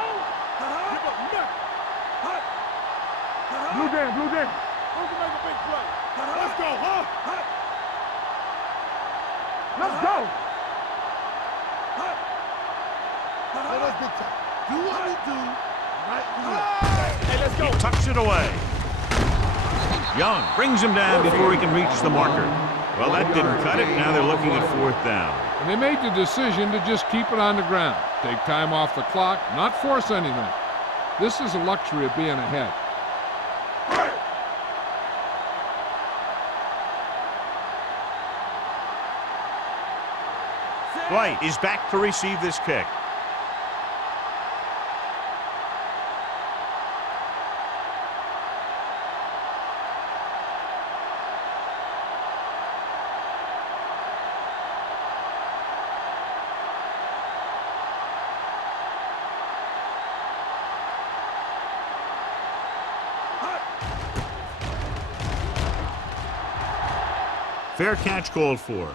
Give up nothing. Blue Dan, Blue Dan. Who can make a big play? Let's go, huh? Let's go. Hey, let's get tight. Do what we do right here. Hey, let's go. He tucks it away. Young brings him down before he can reach the marker. Well, that didn't cut it. Now they're looking at 4th down. And they made the decision to just keep it on the ground. Take time off the clock, not force anything. This is a luxury of being ahead. Dwight is back to receive this kick. Fair catch called for.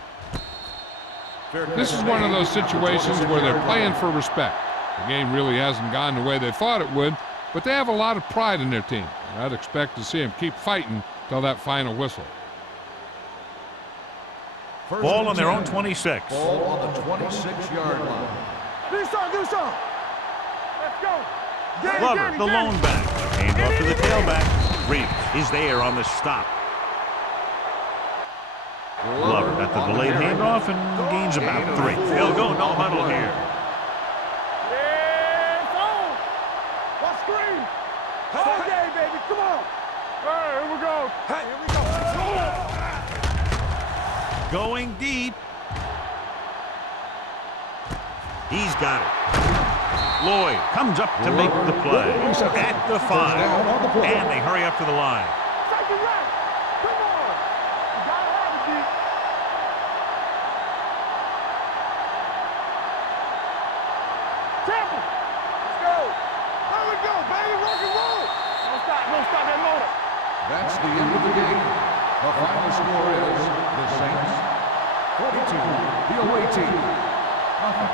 This is one of those situations where they're playing for respect. The game really hasn't gone the way they thought it would, but they have a lot of pride in their team. And I'd expect to see them keep fighting till that final whistle. Ball on their own 26. Ball on the 26-yard line. Do some. Let's go. Get it, Glover, get it, the get it. lone back. Hand off to the tailback. Reeves is there on the stop. Glover got the delayed handoff and gains about 3. They'll go no huddle here. Yeah, it's on. What screen? Whole day, baby. Come on. All right, here we go. Hey, here we go. Going deep. He's got it. Lloyd comes up to make the play at the 5. And they hurry up to the line. Take it right. Come on. You gotta have it, D. Temple. Let's go. There we go, baby. Rock and roll. Don't stop that motor. That's the end of the game. The final score is the Saints 42, the away team nothing.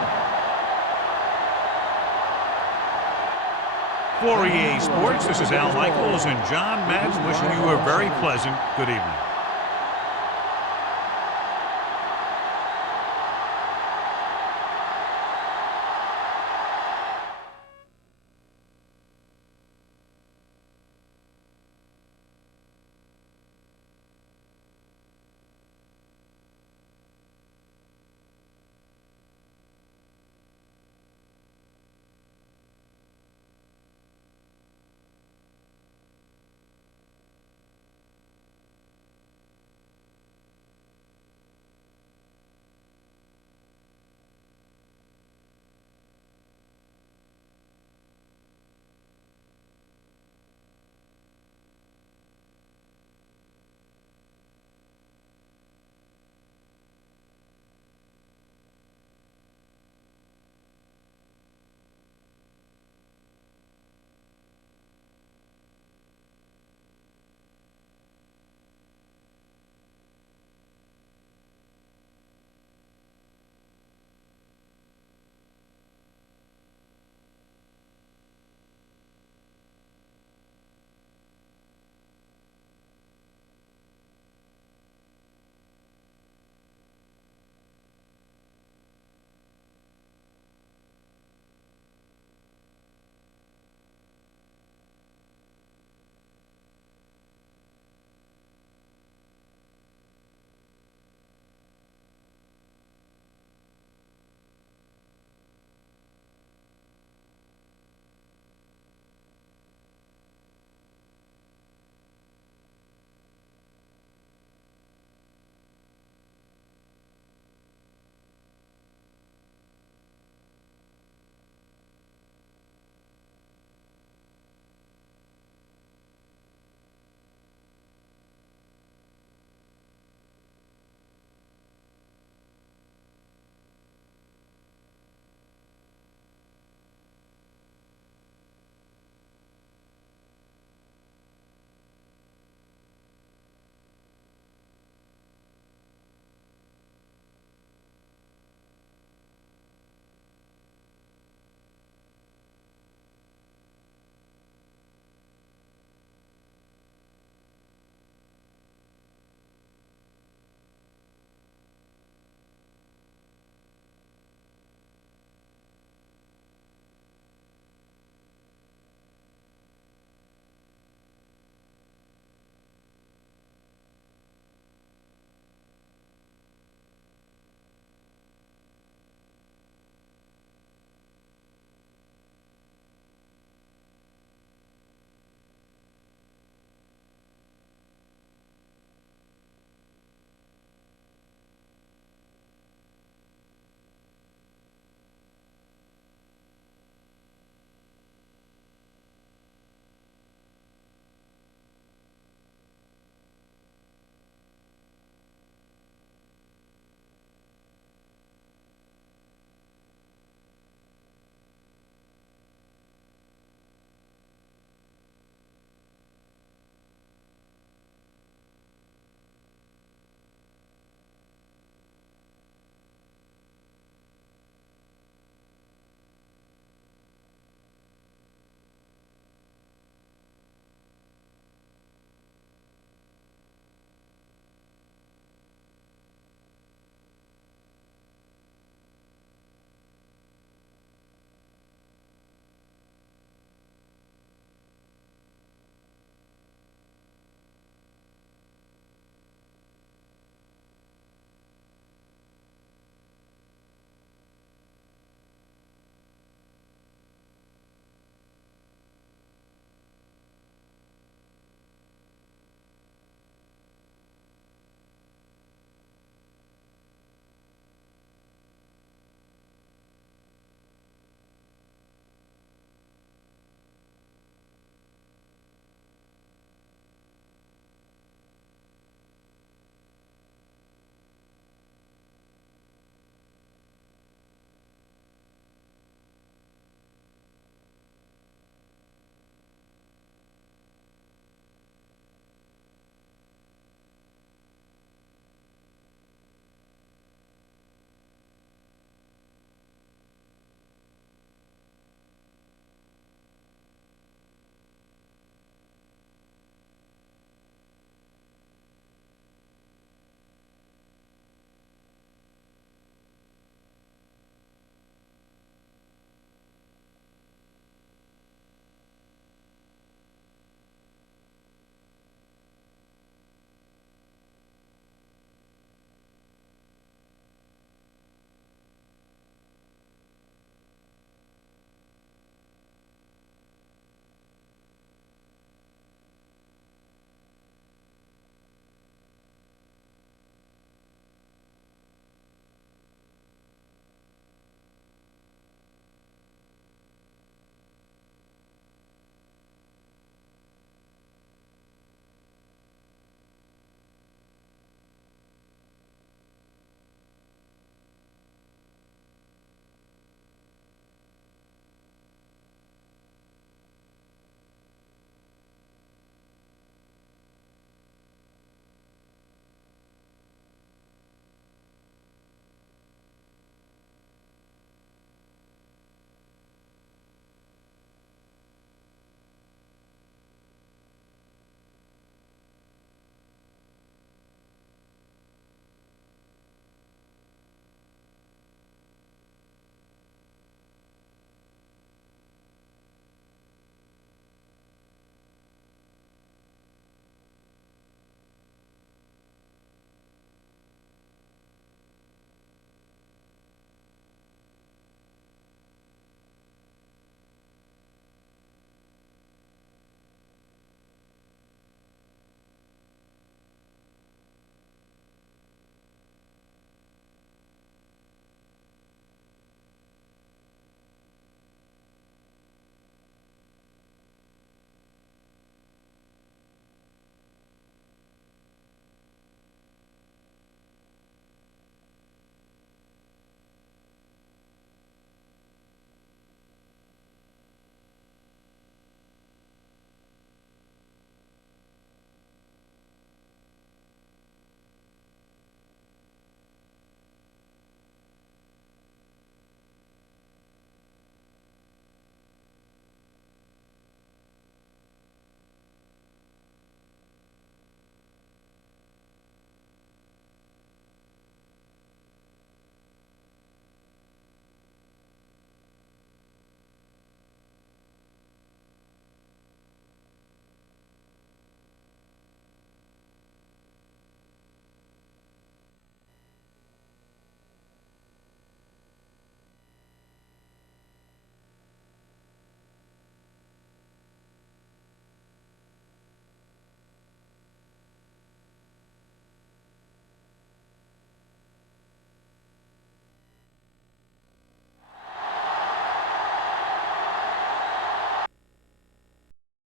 For EA Sports, this is Al Michaels and John Madden wishing you a very pleasant good evening.